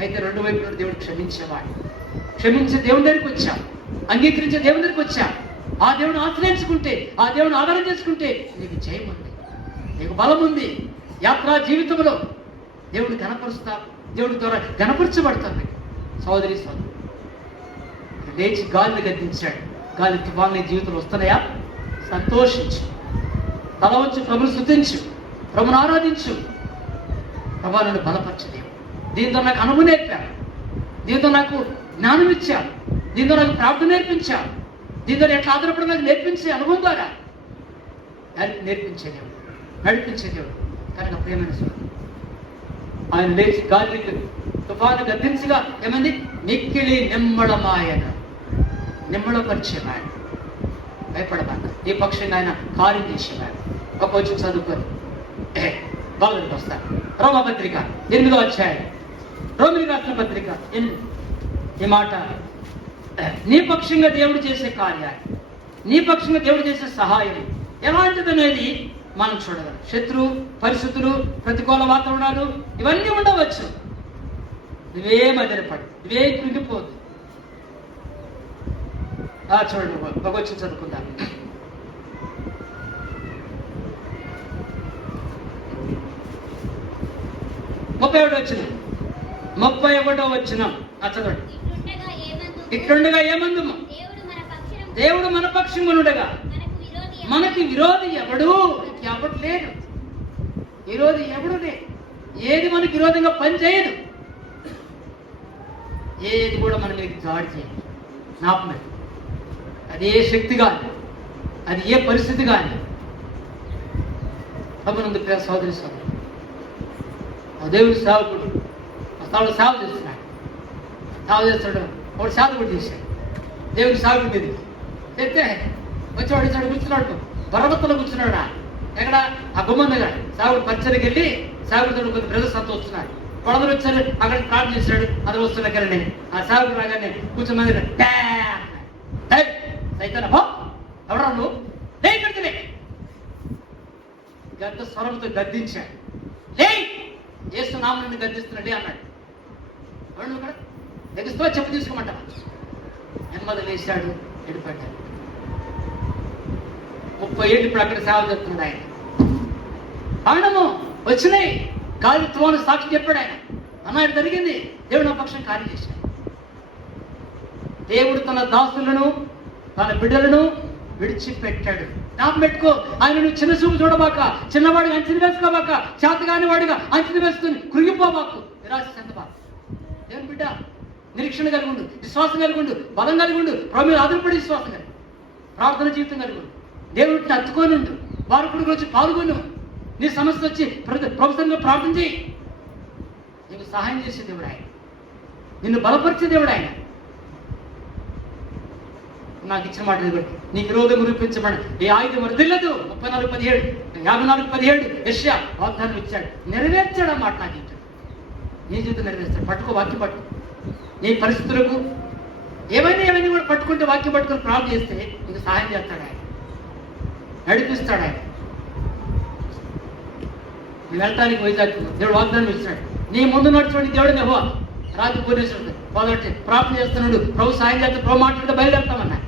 అయితే 2 వైపుల దేవుడు క్షమించేవాడు. క్షమించే దేవుని దగ్గరికి వచ్చాం, అంగీకరించే దేవుని దగ్గరికి వచ్చాం. ఆ దేవుని ఆశ్రయించుకుంటే, ఆ దేవుని ఆధారం చేసుకుంటే నీకు జయం ఉంది, నీకు బలం ఉంది. యాత్రా జీవితంలో దేవుడు గణపరుస్తా, దేవుడి ద్వారా గణపరచబడతాను. సోదరి సోదరు, లేచి గాలిని గద్దించాడు. గాలి తుఫాను నీ జీవితంలో వస్తున్నాయా? సంతోషించు, తల వంచు, ప్రభుని స్తుతించు, ప్రభుని ఆరాధించు. ప్రభా నన్ను బలపరచు దేవుడు. దీంతో నాకు అనుభవం నేర్పారు, దీంతో నాకు జ్ఞానం ఇచ్చారు, దీంతో నాకు ప్రార్థన నేర్పించారు, దీంతో ఎట్లా ఆధారపడి నాకు నేర్పించే అనుభవం ద్వారా నేర్పించే దేవుడు, నడిపించే దేవుడు. కనుక ప్రేమైన సోదరు, ఆయన లేచి గాలికి తుఫాను గద్దించగా ఏమంది? మిక్కిలి నిమ్మళమాయన, నిమ్మళపరిచేవాడు. భయపడబాక, ఈ పక్షంగా ఆయన కార్యం చేసేవాడు. ఒక వచ్చి చదువుకొని బాగుంది వస్తాను. రోమపత్రిక 8వ అధ్యాయం, రోమిలికి రాసిన పత్రిక 8. ఈ మాట, నీ పక్షంగా దేవుడు చేసే కార్యాలు, నీ పక్షంగా దేవుడు చేసే సహాయం ఎలాంటిదనేది మనం చూడగలం. శత్రు పరిస్థితులు, ప్రతికూల వాతావరణాలు ఇవన్నీ ఉండవచ్చు. నువ్వే మదిరపడు, నువ్వే కృంగిపోదు. చూడండి, భగవద్గీత చదువుకుందాం. 31వ వచనం చదవండి. ఇట్లుండగా ఏమందుము? దేవుడు మన పక్షమునుండగా మనకి విరోధి ఎవడు? ఎవడు లేడు. విరోధి ఎవడు లేడు. ఏది మనకి విరోధంగా పనిచేయదు, ఏది కూడా మన మీద దాడి చేయదు. జ్ఞాపకం, అది ఏ శక్తి కానీ, అది ఏ పరిస్థితి కానీ. ప్రభునందు ప్రియ సోదరి సోదరు, దేవుడి సేవకుడు వస్తాడు, సేవ చేస్తున్నాడు. సేవ చేస్తాడు, వాడు సేవకుడు చేశాడు. దేవుడి సేవకుడి మీద చెప్తే వచ్చేవాడు ఇచ్చాడు, కూర్చున్నాడు, బరబత్తలో కూర్చున్నాడా. ఎక్కడ? ఆ గుమ్మం దగ్గర. సేవకుడు పరిచయకి వెళ్ళి సేవకుడు కొంత బ్రదర్స్ అంతా వస్తున్నాడు. వాళ్ళందరూ వచ్చారు, అక్కడ ప్రార్థన చేశాడు. అది వస్తున్నా కదండి. ఆ సేవకుడు రాగానే కూర్చోమని సైతాన ఎవరా నువ్వు లేకడితే గద్ద స్వరంతో గద్దించాడు. లే, ఏసునామమును గద్దిస్తున్నాడే అన్నాడు. ఎవరు ఇక్కడ ఎగుస్తో చెప్పు తీసుకోమంట. నెమ్మది లేచాడు, ఎడిపడ్డాడు. 30 ఏళ్ళు ఇప్పుడు అక్కడ సేవ చేస్తున్నాడు ఆయన. కారణము వచ్చినాయి, గాలి తువాను సాక్షి చెప్పాడు ఆయన. అన్నాడు జరిగింది, దేవుడు నా పక్షం కార్యం చేశాడు. దేవుడు తన దాసులను, తన బిడ్డలను విడిచిపెట్టాడు. జ్ఞాపకం పెట్టుకో, ఆయన నువ్వు చిన్న చూపు చూడబాక, చిన్నవాడిగా అంచనా వేసుకోబాక, చేతగాని వాడిగా అంచనా వేసుకుని కృంగిపోబాకు, నిరాశ చెందబాక. దేవుని బిడ్డ, నిరీక్షణ కలిగి ఉండు, విశ్వాసం కలిగి ఉండు, బలం కలిగి ఉండు, ప్రభు మీద ఆధారపడి విశ్వాసం కలిగి, ప్రార్థన జీవితం కలిగి ఉండు, దేవుడిని అత్తుకొని ఉండు, వారు కూడా వచ్చి పాల్గొను. నీ సమస్య వచ్చి ప్రభుత్వంలో ప్రార్థన చేయి. నీకు సహాయం చేసే దేవుడు ఆయన, నిన్ను బలపరిచే దేవుడు ఆయన. నాకు ఇచ్చిన మాట నీ విరోధం రూపించబడి ఏ ఆయుధం వరదిల్లదు. 34:17 54:17 యెషయా వాగ్దానం ఇచ్చాడు, నెరవేర్చాడు. ఆ మాట నాకు ఇచ్చాడు. నీ జీవితం నెరవేర్చాడు. పట్టుకో, వాక్యం పట్టుకో. నీ పరిస్థితులకు ఏమైనా కూడా పట్టుకుంటే, వాక్యం పట్టుకొని ప్రార్థన చేస్తే నీకు సహాయం చేస్తాడు ఆయన, నడిపిస్తాడు ఆయన. నువ్వు వెళ్ళటానికి వైజాగ్ దేవుడు వాగ్దానం ఇస్తాడు. నీ ముందు నడుచుకోండి దేవుడు. నెహో రాత్రి పూర్ణేశ్వరుడు పోదొట్టి ప్రార్థన చేస్తున్నాడు, ప్రభు సాయం చేస్తే ప్రభు మాట్లాడితే బయలుదేరుతామన్నా.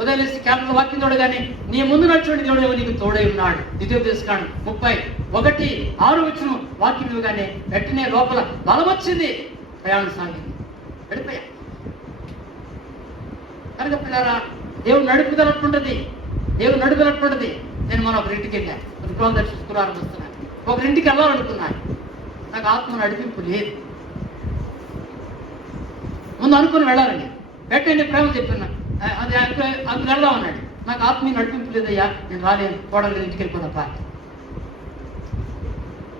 ఉదయం వేసి క్యాపిటల్ వాక్యం చూడగానే నీ ముందు నడుచుకోండి దేవుడు నీకు తోడై ఉన్నాడు. ద్వితీయోపదేశకాండం 30:1-6 వాక్యం ఇవ్వగానే వెంటనే లోపల బలం వచ్చింది, ప్రయాణం సాగింది, వెళ్ళిపోయా. కనుక పిల్లరా, దేవుడు నడుపుదలట్టుంటది, దేవుడు నడుపుదలట్టుంటది. నేను మన ఒకరింటికి వెళ్ళాను, గృహం దర్శించుకున్నాను వస్తున్నాను. ఒకరింటికి వెళ్ళాలనుకున్నాను, నాకు ఆత్మ నడిపింపు లేదు. ముందు అనుకుని వెళ్ళాలండి, వెంటనే ప్రేమ చెప్పినా అది అందుకు వెళ్దాం అన్నాడు. నాకు ఆత్మీయ నడిపింపు లేదయ్యా, నేను రాలేను, కోడలు ఇంటికి వెళ్ళిపోదప్పా.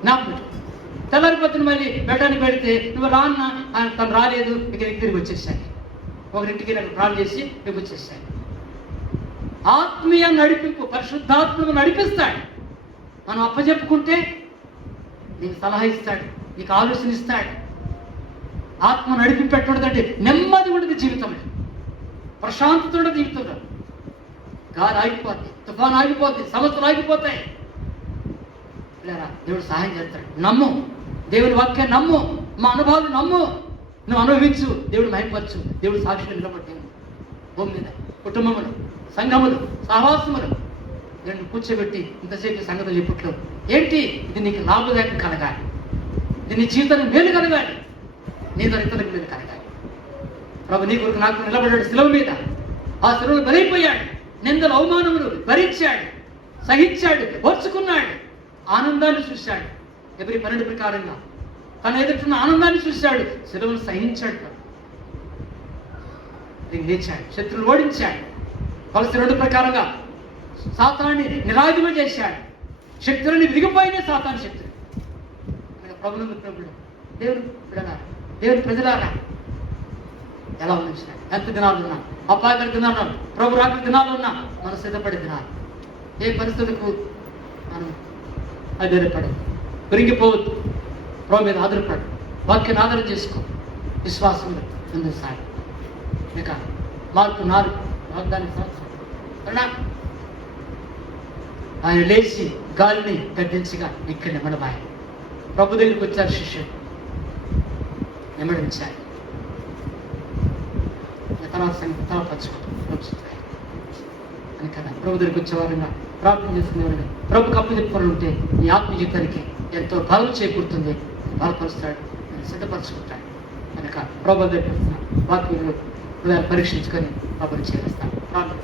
నాకు తెల్లారిపోతున్న మళ్ళీ బెటానికి పెడితే నువ్వు రాన్న, తను రాలేదు, ఇక తిరిగి వచ్చేసాను. ఒకరింటికి నాకు ప్రాణం చేసి ఇక వచ్చేసాను. ఆత్మీయ నడిపింపు, పరిశుద్ధాత్మను నడిపిస్తాడు. మనం అప్పచెప్పుకుంటే నీకు సలహా ఇస్తాడు, నీకు ఆలోచన ఇస్తాడు. ఆత్మ నడిపింపు ఎటువంటిదంటే నెమ్మది ఉండదు జీవితంలో, ప్రశాంతత ఉండదు జీవితంలో. గాలి ఆగిపోద్ది, తుఫాను ఆగిపోద్ది, సమస్యలు ఆగిపోతాయి. దేవుడు సహాయం చేస్తాడు. నమ్ము, దేవుని వాక్యాన్ని నమ్ము, మా అనుభవాలు నమ్ము, నువ్వు అనుభవించు, దేవుడు మహిమపరచు. దేవుడు సాక్షులు నిలబడి భూమి మీద కుటుంబములు, సంఘములు, సహవాసములు నేను కూర్చోబెట్టి ఇంతసేపు సంగతులు చెప్పట్లో ఏంటి, ఇది నీకు లాభదాయకం కలగాలి, ఇది నీ జీవితానికి మేలు కలగాలి, నీ ద్వారా ఇతరులకు మేలు కలగాలి. ప్రభు నీ కొరకు నాకు నిలబడ్డాడు శిలువ మీద. ఆ శిలువను బలైపోయాడు, నిందలు అవమానములు భరించాడు, సహించాడు, ఓర్చుకున్నాడు, ఆనందాన్ని చూశాడు. ఎబ్రీ 12 ప్రకారంగా తన ఎదుర్కొన్న ఆనందాన్ని చూశాడు, శిలువను సహించాడు, లేచాడు, శత్రువులు ఓడించాడు. కొలసి 2 ప్రకారంగా సాతాన్ని నిరాజమ చేశాడు. శక్తులని విరిగిపోయిన సాతాను శక్తులు. ప్రభుత్వ ప్రభుడు దేవుడు బిడ్డలారా, దేవుని ప్రజలారా, ఎలా ఉంచాడు? ఎంత దినాలు ఉన్నా, అపాయకర దినాలు, ప్రభు రాత్రి దినాలు ఉన్నా మనం సిద్ధపడే దినాలు. ఏ పరిస్థితులకు మనం ఆధారపడదు, పెరిగిపోవద్దు. ప్రభు మీద ఆధారపడు, వాక్యాన్ని ఆధారం చేసుకో, విశ్వాసంలో ముందు సాగి. ఇక మార్పు 4 వాగ్దాన సంవత్సరం ఆయన లేచి గాలిని గద్దించగా ఇక్కడ నిమ్మడమాయ. ప్రభు దగ్గరికి వచ్చారు శిష్యుడు, నిమ్మడించారు. తర్వాత సంగతి పంచుకుంటారు అని కదా. ప్రభు దగ్గరికి వచ్చేవారుగా, ప్రార్థన చేసుకునేవారుగా, ప్రభు కప్పు చెప్పుకొని ఉంటే నీ ఆత్మ జీవితానికి ఎంతో బలం చేకూరుతుంది. బలపరుస్తాడు, సిద్ధపరచుకుంటాడు కనుక ప్రభు దగ్గరికి వస్తున్నాడు. వాక్యంలో పరీక్షించుకొని ప్రభుని చేస్తాడు. ప్రార్థన